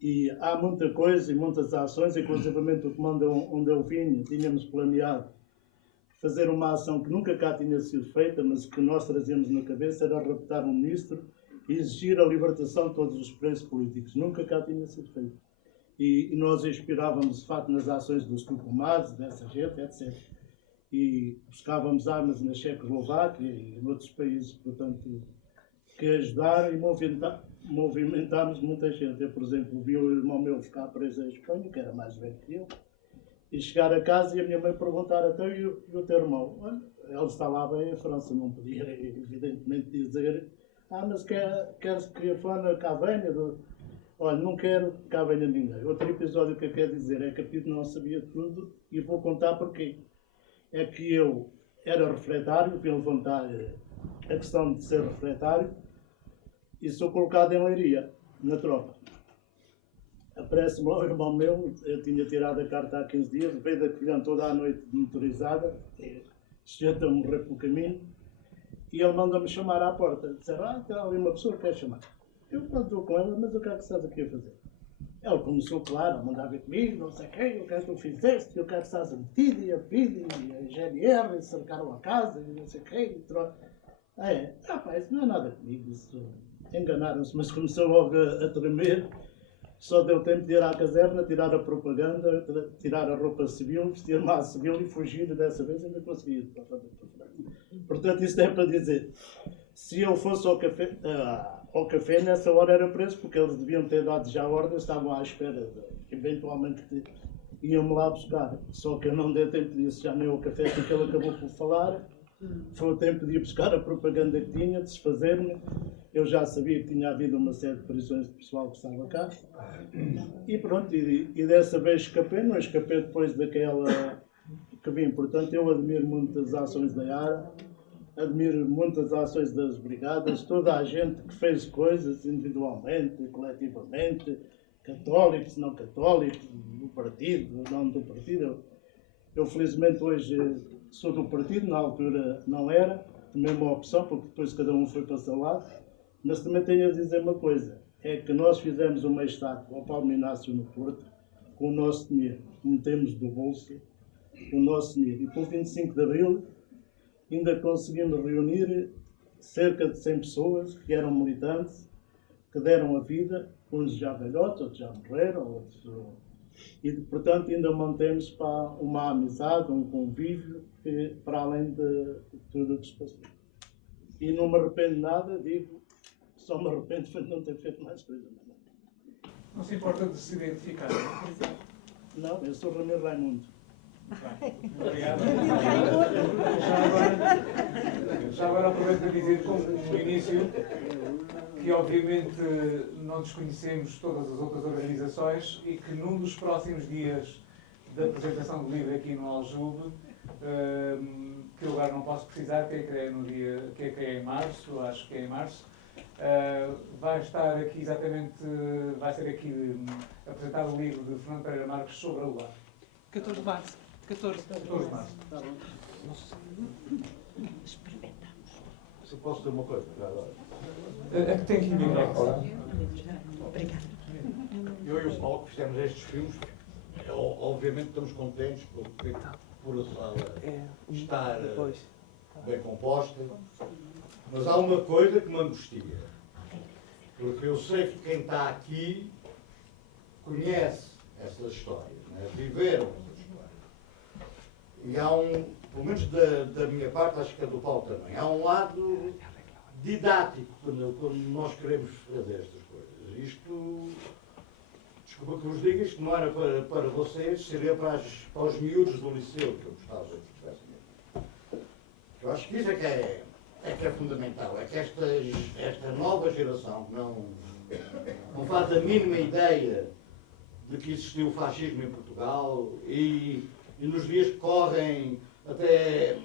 E há muita coisa e muitas ações, inclusive o comando onde eu vinha, tínhamos planeado fazer uma ação que nunca cá tinha sido feita, mas que nós trazíamos na cabeça, era raptar um ministro e exigir a libertação de todos os presos políticos. Nunca cá tinha sido feito. E nós inspirávamos, de facto, nas ações dos tucumados, dessa gente, etc. E buscávamos armas na Checoslováquia e em outros países, portanto, que ajudaram e movimentámos muita gente. Eu, por exemplo, vi o irmão meu ficar preso em Espanha, que era mais velho que eu, e chegar a casa e a minha mãe perguntar até, e o teu irmão? Olha, ele está lá bem em França, não podia, evidentemente, dizer, mas queres que a Fana cá venha? Olha, não quero que cá venha ninguém. Outro episódio que eu quero dizer é que a Pito não sabia tudo, e vou contar porquê. É que eu era refratário, vim levantar a questão de ser refratário, e sou colocado em Leiria, na tropa. Aparece-me lá o irmão meu, eu tinha tirado a carta há 15 dias, veio da Covilhã toda a noite motorizada, sujeito a morrer pelo caminho, e ele manda-me chamar à porta. Disseram, tem ali uma pessoa que quer chamar. Eu estou com ela, mas o que é que estás aqui a fazer? Ele começou, claro, a mandar ver comigo, não sei quem, o que é que tu fizeste, o que é que estás metido, e a PID, e a GNR, e cercaram a casa, e não sei quem, isso não é nada comigo, isso enganaram-se, mas começou logo a tremer. Só deu tempo de ir à caserna, tirar a propaganda, tirar a roupa civil, vestir-me à civil e fugir. Dessa vez ainda consegui ir. Portanto, isto é para dizer, se eu fosse ao café nessa hora era preso, porque eles deviam ter dado já a ordem, estavam à espera de, eventualmente, iam-me lá buscar. Só que eu não dei tempo disso, já nem ao café, porque ele acabou por falar. Foi o tempo de ir buscar a propaganda que tinha, desfazer-me. Eu já sabia que tinha havido uma série de prisões de pessoal que estava cá. E pronto, e dessa vez escapei, não escapei depois daquela que vim. Portanto, eu admiro muitas ações da ARA, admiro muitas ações das brigadas, toda a gente que fez coisas individualmente, coletivamente, católicos, não católicos, do partido, não do partido. Eu felizmente hoje sou do partido, na altura não era, tomei uma opção, porque depois cada um foi para o seu lado. Mas também tenho a dizer uma coisa, é que nós fizemos uma estátua ao Paulo Inácio no Porto com o nosso dinheiro, metemos do bolso o nosso dinheiro. E pelo 25 de Abril ainda conseguimos reunir cerca de 100 pessoas que eram militantes, que deram a vida, uns já velhotes, outros já morreram, outros... E, portanto, ainda mantemos uma amizade, um convívio, para além de tudo o que se passou. E não me arrependo de nada, digo, só me arrependo de não ter feito mais coisa. Não se importa de se identificar? Não, eu sou Ramiro Raimundo. Obrigado. Já agora aproveito para dizer, como no início, que obviamente não desconhecemos todas as outras organizações e que num dos próximos dias da apresentação do livro aqui no Aljube, que lugar não posso precisar, que é em março, acho que é em março, vai estar aqui exatamente, vai ser aqui apresentado o livro de Fernando Pereira Marques sobre a luar. 14 de março. 14 de março. Se eu posso dizer uma coisa, já agora. É que tem que ir Obrigada. Eu e o Paulo que fizemos estes filmes, obviamente estamos contentes por a sala estar bem composta, mas há uma coisa que me angustia, porque eu sei que quem está aqui conhece essas histórias, né? Viveram essas histórias. E há pelo menos da minha parte, acho que é do Paulo também, há um lado didático quando nós queremos fazer estas coisas. Isto, desculpa que vos diga, isto não era para vocês, seria para os miúdos do liceu que eu gostava que tivessem. Eu acho que isso é que é fundamental, é que esta nova geração não faz a mínima ideia de que existiu o fascismo em Portugal e nos dias que correm até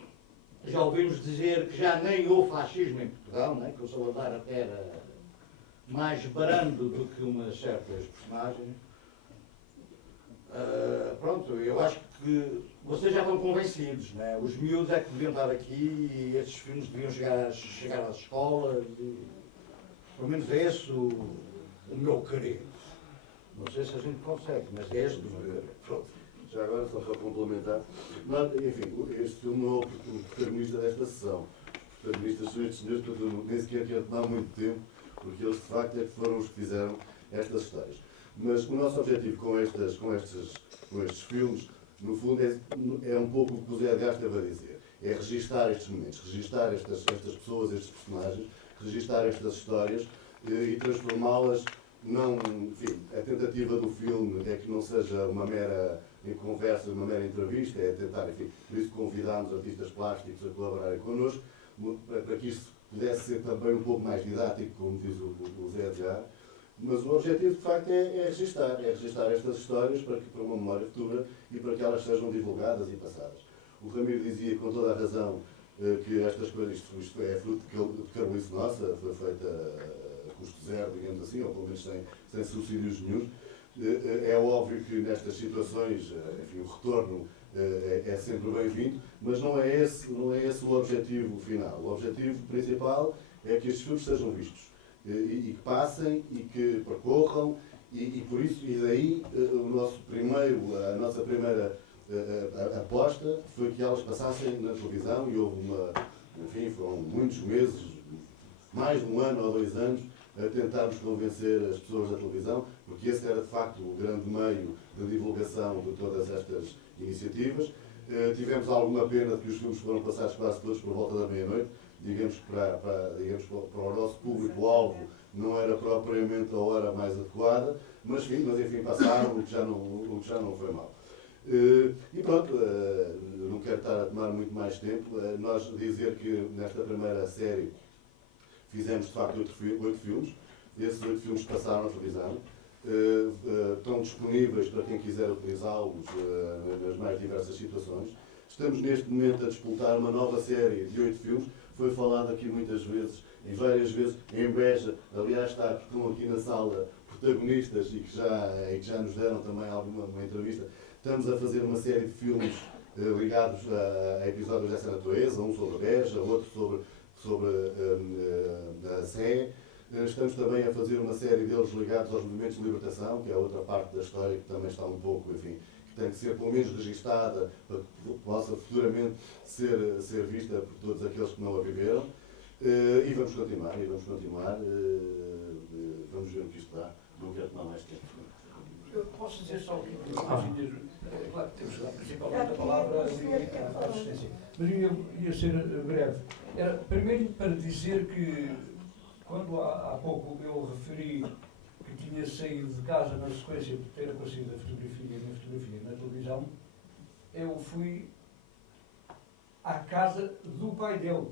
já ouvimos dizer que já nem houve fascismo em Portugal, né? Que o Salazar até era mais brando do que umas certas personagens. Pronto, eu acho que vocês já estão convencidos, né? Os miúdos é que deviam estar aqui e estes filmes deviam chegar às escolas. Pelo menos é esse o meu querer. Não sei se a gente consegue, mas é este o meu querer. Pronto. Já agora, só para complementar, enfim, este filme não é o protagonista desta sessão. Os protagonistas são estes senhores, portanto, eu nem sequer quero tomar muito tempo, porque eles de facto é que foram os que fizeram estas histórias. Mas o nosso objetivo com estes filmes, no fundo, é um pouco o que o Zé Edgar esteve a dizer. É registar estes momentos, registar estas pessoas, estes personagens, registar estas histórias e transformá-las, não, enfim, a tentativa do filme é que não seja uma mera conversa, uma mera entrevista, é tentar, enfim, por isso convidámos artistas plásticos a colaborarem connosco, para que isto pudesse ser também um pouco mais didático, como diz o Zé Edgar. Mas o objetivo, de facto, é registar estas histórias para uma memória futura e para que elas sejam divulgadas e passadas. O Ramiro dizia, com toda a razão, que estas coisas, isto é fruto de carolice nossa, foi feita a custo zero, digamos assim, ou pelo menos sem subsídios nenhum. É óbvio que nestas situações, enfim, o retorno é sempre bem-vindo, mas não é esse o objetivo final. O objetivo principal é que estes filmes sejam vistos e que passem e que percorram e por isso, e daí a nossa primeira aposta foi que elas passassem na televisão e houve enfim, foram muitos meses, mais de 1 ano ou 2 anos, a tentarmos convencer as pessoas da televisão, porque esse era de facto o grande meio de divulgação de todas estas iniciativas. Tivemos alguma pena de que os filmes foram passados quase todos por volta da meia-noite, digamos que para o nosso público-alvo não era propriamente a hora mais adequada, mas enfim passaram, o que já não foi mal. E pronto, não quero estar a tomar muito mais tempo, nós dizer que nesta primeira série fizemos de facto 8 filmes, esses 8 filmes passaram na televisão, estão disponíveis para quem quiser utilizá-los nas mais diversas situações. Estamos neste momento a disputar uma nova série de 8 filmes, foi falado aqui muitas vezes e várias vezes em Beja, aliás estão aqui na sala protagonistas e que já nos deram também uma entrevista. Estamos a fazer uma série de filmes ligados a episódios dessa natureza, um sobre Beja, outro sobre a Sé. Estamos também a fazer uma série deles ligados aos movimentos de libertação, que é outra parte da história que também está um pouco, enfim, que tem que ser pelo menos registada para que possa futuramente ser vista por todos aqueles que não a viveram. E vamos continuar, vamos ver o que isto dá. Não quero tomar mais tempo. Eu posso dizer só o que claro que temos principalmente a palavra e a assistência. Mas eu ia ser breve. Era, primeiro, para dizer que, quando há pouco eu referi que tinha saído de casa na sequência de ter aparecido a minha fotografia na televisão, eu fui à casa do pai dele.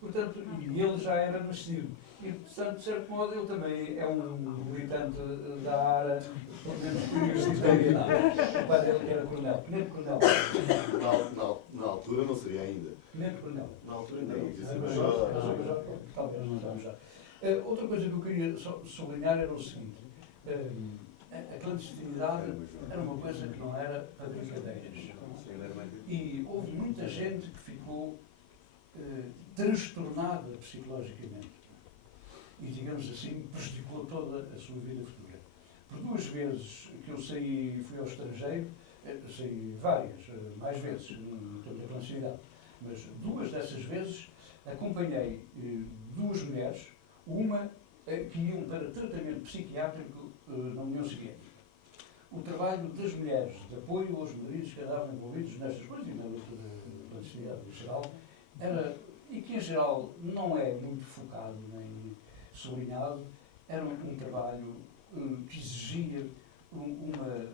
Portanto, e ele já era nascido. E, portanto, de certo modo, ele também é um militante da ARA, pelo menos curiosidade. O pai dele era coronel. Tenente coronel. Na altura não seria ainda. Tenente coronel. Na altura ainda não. Talvez não estamos já. Outra coisa que eu queria sublinhar era o seguinte. A clandestinidade era uma coisa que não era para brincadeiras. E houve muita gente que ficou transtornada psicologicamente. E, digamos assim, prejudicou toda a sua vida futura. Por 2 vezes que eu fui ao estrangeiro, saí várias, mais vezes, no tempo da clandestinidade, mas 2 dessas vezes acompanhei 2 mulheres, uma que iam para tratamento psiquiátrico na União Soviética. O trabalho das mulheres de apoio aos maridos que andavam envolvidos nestas coisas, e na luta da clandestinidade em geral, e que em geral não é muito focado nem sublinhado, era um trabalho que exigia uma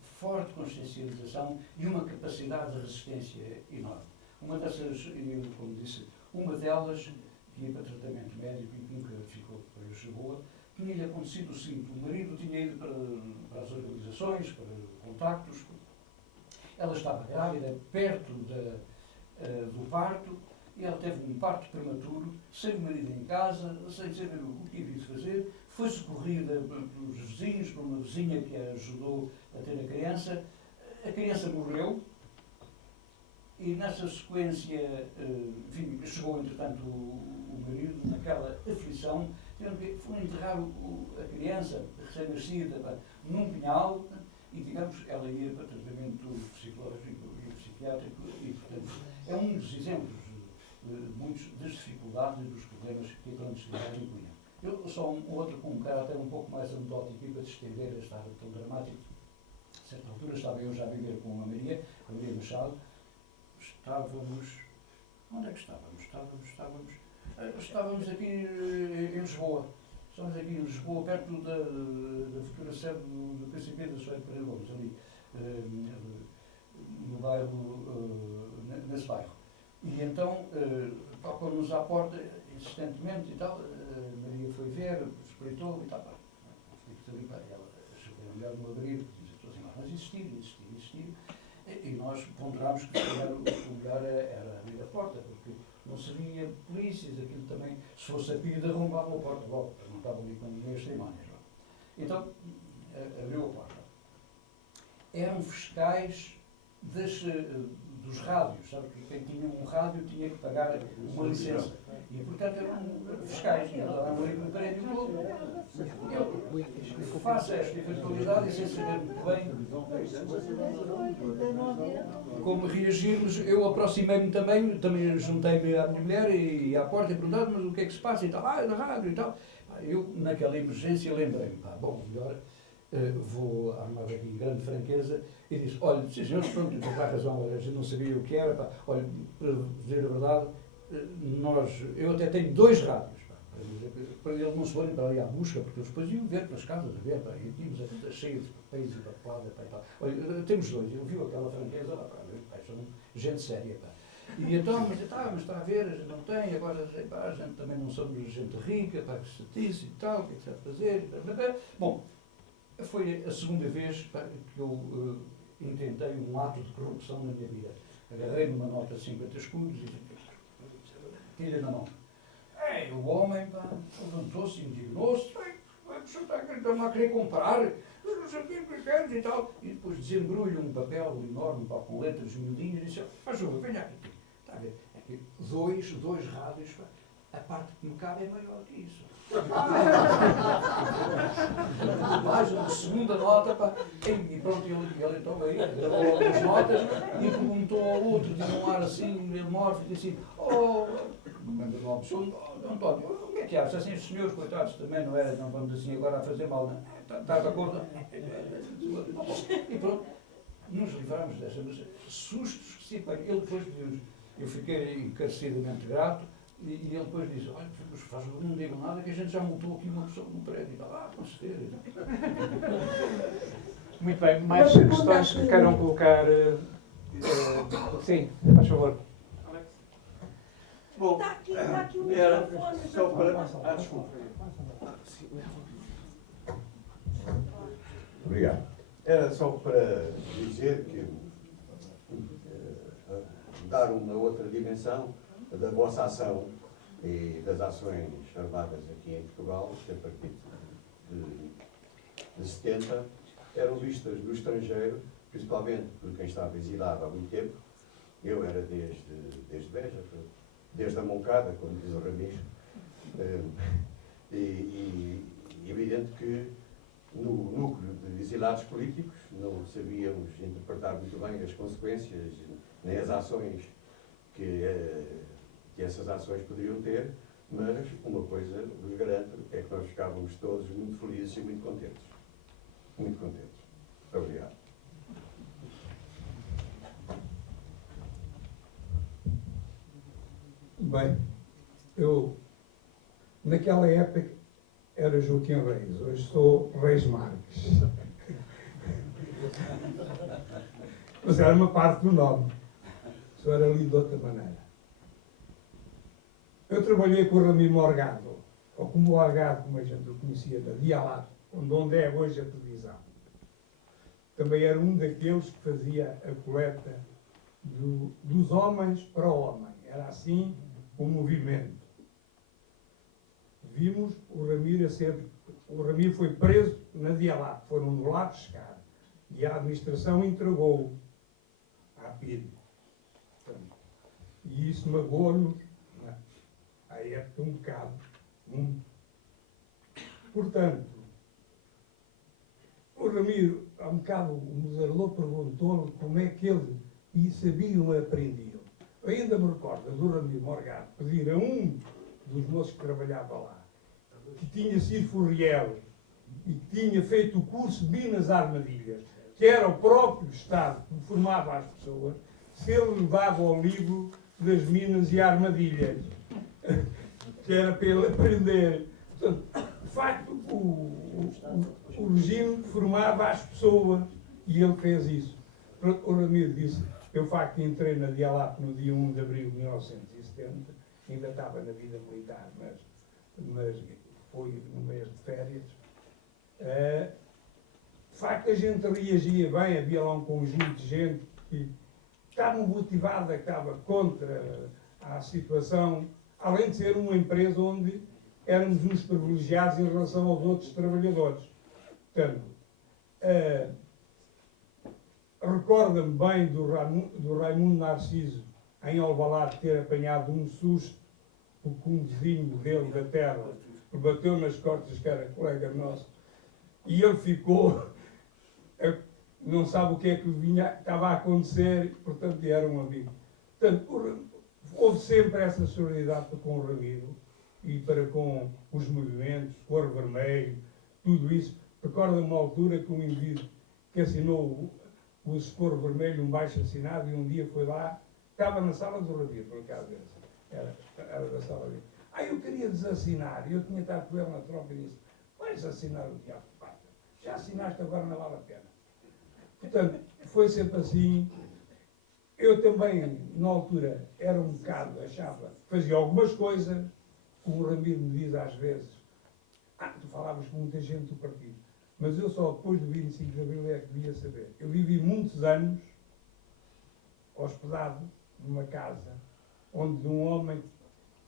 forte consciencialização e uma capacidade de resistência enorme. Uma dessas, como disse, uma delas, que ia para tratamento médico e que nunca ficou para Lisboa, tinha-lhe acontecido o seguinte: o marido tinha ido para as organizações, para contactos, ela estava grávida, perto do parto, e ela teve um parto prematuro, sem o marido em casa, sem saber o que havia de fazer, foi socorrida pelos vizinhos, por uma vizinha que a ajudou a ter a criança morreu, e nessa sequência, enfim, chegou entretanto o marido naquela aflição Foram enterrar a criança recém-nascida num pinhal e, digamos, ela ia para tratamento psicológico e psiquiátrico e, portanto, é um dos exemplos muitos das dificuldades e dos problemas que a clandestinidade impunha. Eu só outro com um caráter um pouco mais anedótico e para destender esta área tão dramática. A certa altura estava eu já a viver com a Maria Machado. Estávamos... Onde é que estávamos? Estávamos aqui em Lisboa. Estávamos aqui em Lisboa, perto da futura sede do PCP da Soeiro Pereira Gomes, ali no bairro, nesse bairro. E então tocam-nos à porta insistentemente e tal. Maria foi ver, espreitou e tal. Ela chegou a olhar no abrir, disse assim, mas insistir. E nós ponderámos que o melhor era abrir a porta, porque não seria polícias, aquilo também, se fosse a pia, arrombavam a porta logo, não estavam ali com ninguém as teimanhas. Então, abriu a porta. Eram fiscais dos rádios, sabe? Quem tinha um rádio tinha que pagar uma licença. E, portanto, eram fiscais. E eles andavam ali no prédio todo. Eu faço esta eventualidade e sem saber muito bem como reagirmos. Eu aproximei-me também juntei-me à minha mulher e à porta e perguntei, mas o que é que se passa e tal, na rádio e tal. Eu, naquela emergência, lembrei-me, bom, melhor, vou armar aqui grande franqueza e disse, olha, sim senhores, pronto, por razão, a gente não sabia o que era, olha, para dizer a verdade, eu até tenho 2 rádios, para eles não se forem para ali à busca, porque eles depois iam ver pelas casas, a ver, e tínhamos a vida cheia de papéis e papelada, e tal. Olha, temos 2, ele viu aquela franqueza, são gente séria, E então, mas está a ver, a gente não tem, agora a gente também não somos gente rica, que se disse e tal, o que é que se vai fazer? Bom, foi a segunda vez que eu intentei um ato de corrupção na minha vida. Agarrei numa nota de 50 escudos e tirei na mão. O homem levantou-se, indignou-se, o senhor está a querer comprar, não sei o que e tal. E depois desembrulha um papel enorme com letras miudinhas e disse, faz favor, venha aqui. Está a ver? Aqui, dois rádios, a parte que me cabe é maior que isso. Mais uma segunda nota, e pronto, ele então aí, gravou as notas e perguntou ao outro de um ar assim, mórfico, assim, António, o que é que acha? Assim, os senhores, coitados, também não era, não vamos assim agora a fazer mal, não? Está de acordo? E pronto, nos livramos dessa, mas sustos que se apanham. Ele depois pediu-nos, eu fiquei encarecidamente grato, e ele depois disse, olha, faz não digo nada, que a gente já multou aqui uma pessoa no prédio e tal. Com certeza. Muito bem, mais questões que queiram colocar? Sim, faz favor. Bom, Está aqui o era microfone. só para... desculpa. Obrigado. Era só para dizer que dar uma outra dimensão da vossa ação e das ações armadas aqui em Portugal, que a partir de 70 eram vistas no estrangeiro, principalmente por quem estava exilado há muito tempo. Eu era desde Beja, desde a Moncada, como diz o Ramiro, e evidente que no núcleo de exilados políticos não sabíamos interpretar muito bem as consequências nem as ações que essas ações poderiam ter, mas uma coisa vos garanto é que nós ficávamos todos muito felizes e muito contentes. Muito contentes. Muito obrigado. Bem, eu naquela época era Joaquim Reis, hoje sou Reis Marques. Mas era uma parte do nome, só era lido de outra maneira. Eu trabalhei com o Ramiro Morgado, ou como o Algarve, como a gente o conhecia, da Dialato, onde é hoje a televisão. Também era um daqueles que fazia a coleta dos homens para o homem. Era assim o movimento. Vimos o Ramiro o Ramiro foi preso na Dialato, foram no lá buscar. E a administração entregou à PIDE. E isso magoou-nos, à época, um bocado. Portanto, o Ramiro, há um bocado, o Mozarlô perguntou-lhe como é que ele sabiam e aprendiam. Eu ainda me recordo do Ramiro Morgado pedir a um dos moços que trabalhava lá, que tinha sido furriel e que tinha feito o curso de Minas Armadilhas, que era o próprio Estado que formava as pessoas, se ele levava o livro das Minas e Armadilhas, que era para ele aprender. Portanto, de facto, o regime formava as pessoas e ele fez isso. O Ramiro disse, eu de facto entrei na Dialap no dia 1 de abril de 1970, ainda estava na vida militar, mas foi no mês de férias. De facto, a gente reagia bem, havia lá um conjunto de gente que estava motivada, que estava contra a situação, além de ser uma empresa onde éramos uns privilegiados em relação aos outros trabalhadores. Portanto, recorda-me bem do Raimundo Narciso, em Alvalade, ter apanhado um susto, porque um vizinho dele da terra lhe bateu nas costas, que era colega nosso, e ele ficou, não sabe o que é que estava a acontecer, portanto, era um amigo. Portanto, houve sempre essa solidariedade com o Ramiro e para com os movimentos, Cor Vermelho, tudo isso. Recordo-me uma altura que um indivíduo que assinou o Cor Vermelho, um baixo assinado, e um dia foi lá, estava na sala do Ramiro, por acaso, era da sala dele. Eu queria desassinar, e eu tinha estado com ele na tropa e disse, vais assinar o diabo de pata, já assinaste, agora não vale a pena. Portanto, foi sempre assim. Eu também, na altura, era um bocado, achava, fazia algumas coisas, como o Ramiro me diz às vezes, tu falavas com muita gente do partido, mas eu só depois do 25 de Abril é que devia saber. Eu vivi muitos anos hospedado numa casa onde um homem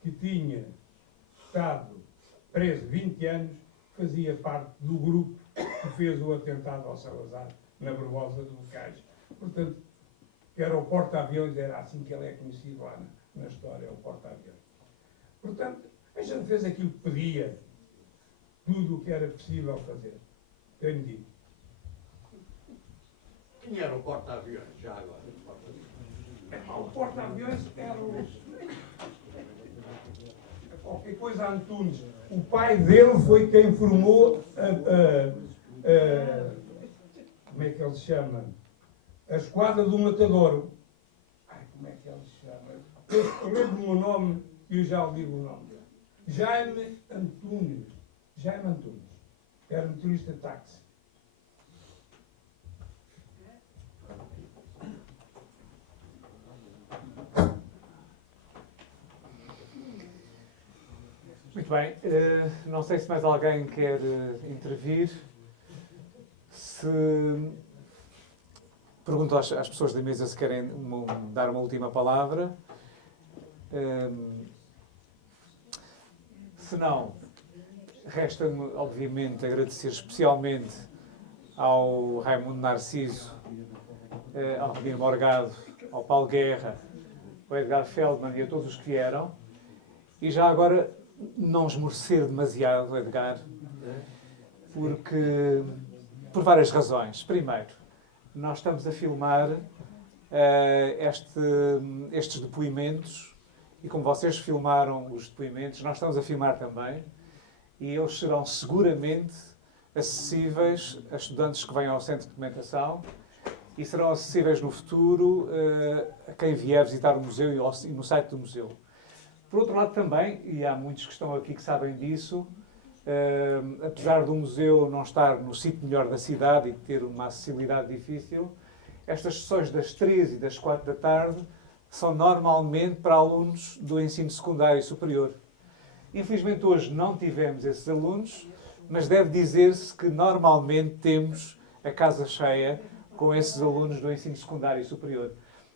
que tinha estado preso 20 anos fazia parte do grupo que fez o atentado ao Salazar na Barbosa do Bocage. Portanto, que era o porta-aviões, era assim que ele é conhecido lá na história, é o porta-aviões. Portanto, a gente fez aquilo que podia, tudo o que era possível fazer. Tenho dito. Quem era o porta-aviões, já agora? O porta-aviões era qualquer coisa Antunes. O pai dele foi quem formou como é que ele se chama? A Esquadra do Matadouro. Como é que ele se chama? Eu lembro-me o nome e eu já o digo o nome dele. Jaime Antunes. Jaime Antunes. Era motorista de táxi. Muito bem. Não sei se mais alguém quer intervir. Se... Pergunto às pessoas da mesa se querem dar uma última palavra. Se não, resta-me, obviamente, agradecer especialmente ao Raimundo Narciso, ao Ramiro Morgado, ao Paulo Guerra, ao Edgar Feldman e a todos os que vieram. E já agora, não esmorecer demasiado, Edgar, porque, por várias razões. Primeiro, nós estamos a filmar estes depoimentos e como vocês filmaram os depoimentos, nós estamos a filmar também e eles serão seguramente acessíveis a estudantes que venham ao Centro de Documentação e serão acessíveis no futuro a quem vier visitar o museu e no site do museu. Por outro lado também, e há muitos que estão aqui que sabem disso, apesar do museu não estar no sítio melhor da cidade e ter uma acessibilidade difícil, estas sessões das 3 e das 4 da tarde são normalmente para alunos do ensino secundário e superior. Infelizmente hoje não tivemos esses alunos, mas deve dizer-se que normalmente temos a casa cheia com esses alunos do ensino secundário e superior.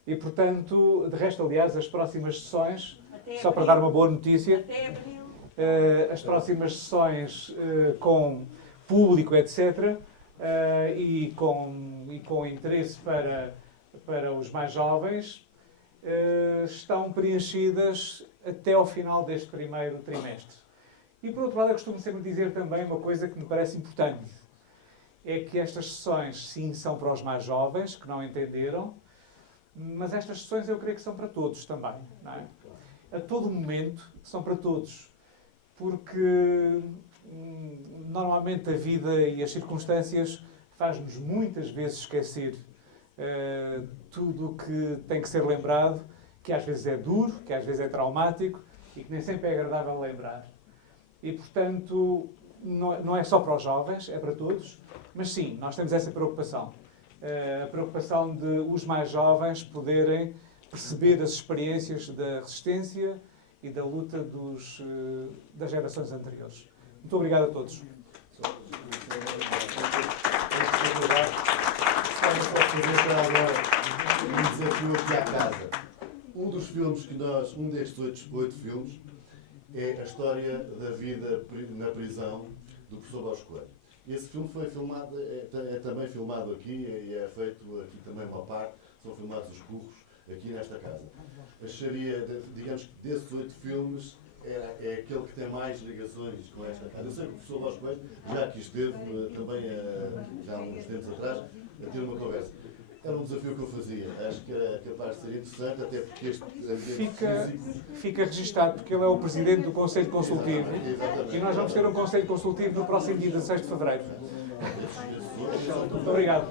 E portanto, de resto, aliás, as próximas sessões, só para dar uma boa notícia, as próximas sessões com público, etc., e com interesse para os mais jovens, estão preenchidas até ao final deste primeiro trimestre. E, por outro lado, eu costumo sempre dizer também uma coisa que me parece importante. É que estas sessões, sim, são para os mais jovens, que não entenderam, mas estas sessões eu creio que são para todos também, não é? A todo momento são para todos. Porque normalmente a vida e as circunstâncias faz-nos muitas vezes esquecer tudo o que tem que ser lembrado, que às vezes é duro, que às vezes é traumático e que nem sempre é agradável lembrar. E, portanto, não é só para os jovens, é para todos, mas sim, nós temos essa preocupação. A preocupação de os mais jovens poderem perceber as experiências da resistência e da luta das gerações anteriores. Muito obrigado a todos. Um desafio aqui à casa. Um dos filmes que nós, um destes 8 filmes, é a história da vida na prisão do professor Borges Coelho. Esse filme foi filmado, é também filmado aqui e é feito aqui também uma parte, são filmados os curros aqui nesta casa. Acharia, digamos que desses 8 filmes, é aquele que tem mais ligações com esta casa. Eu sei que o professor Borges Coelho já aqui esteve também, já há uns tempos atrás, a ter uma conversa. Era um desafio que eu fazia. Acho que era capaz de ser interessante, até porque este ambiente fica registado, porque ele é o presidente do Conselho Consultivo. Exatamente. E nós vamos ter um Conselho Consultivo no próximo dia 16 de fevereiro. Muito obrigado.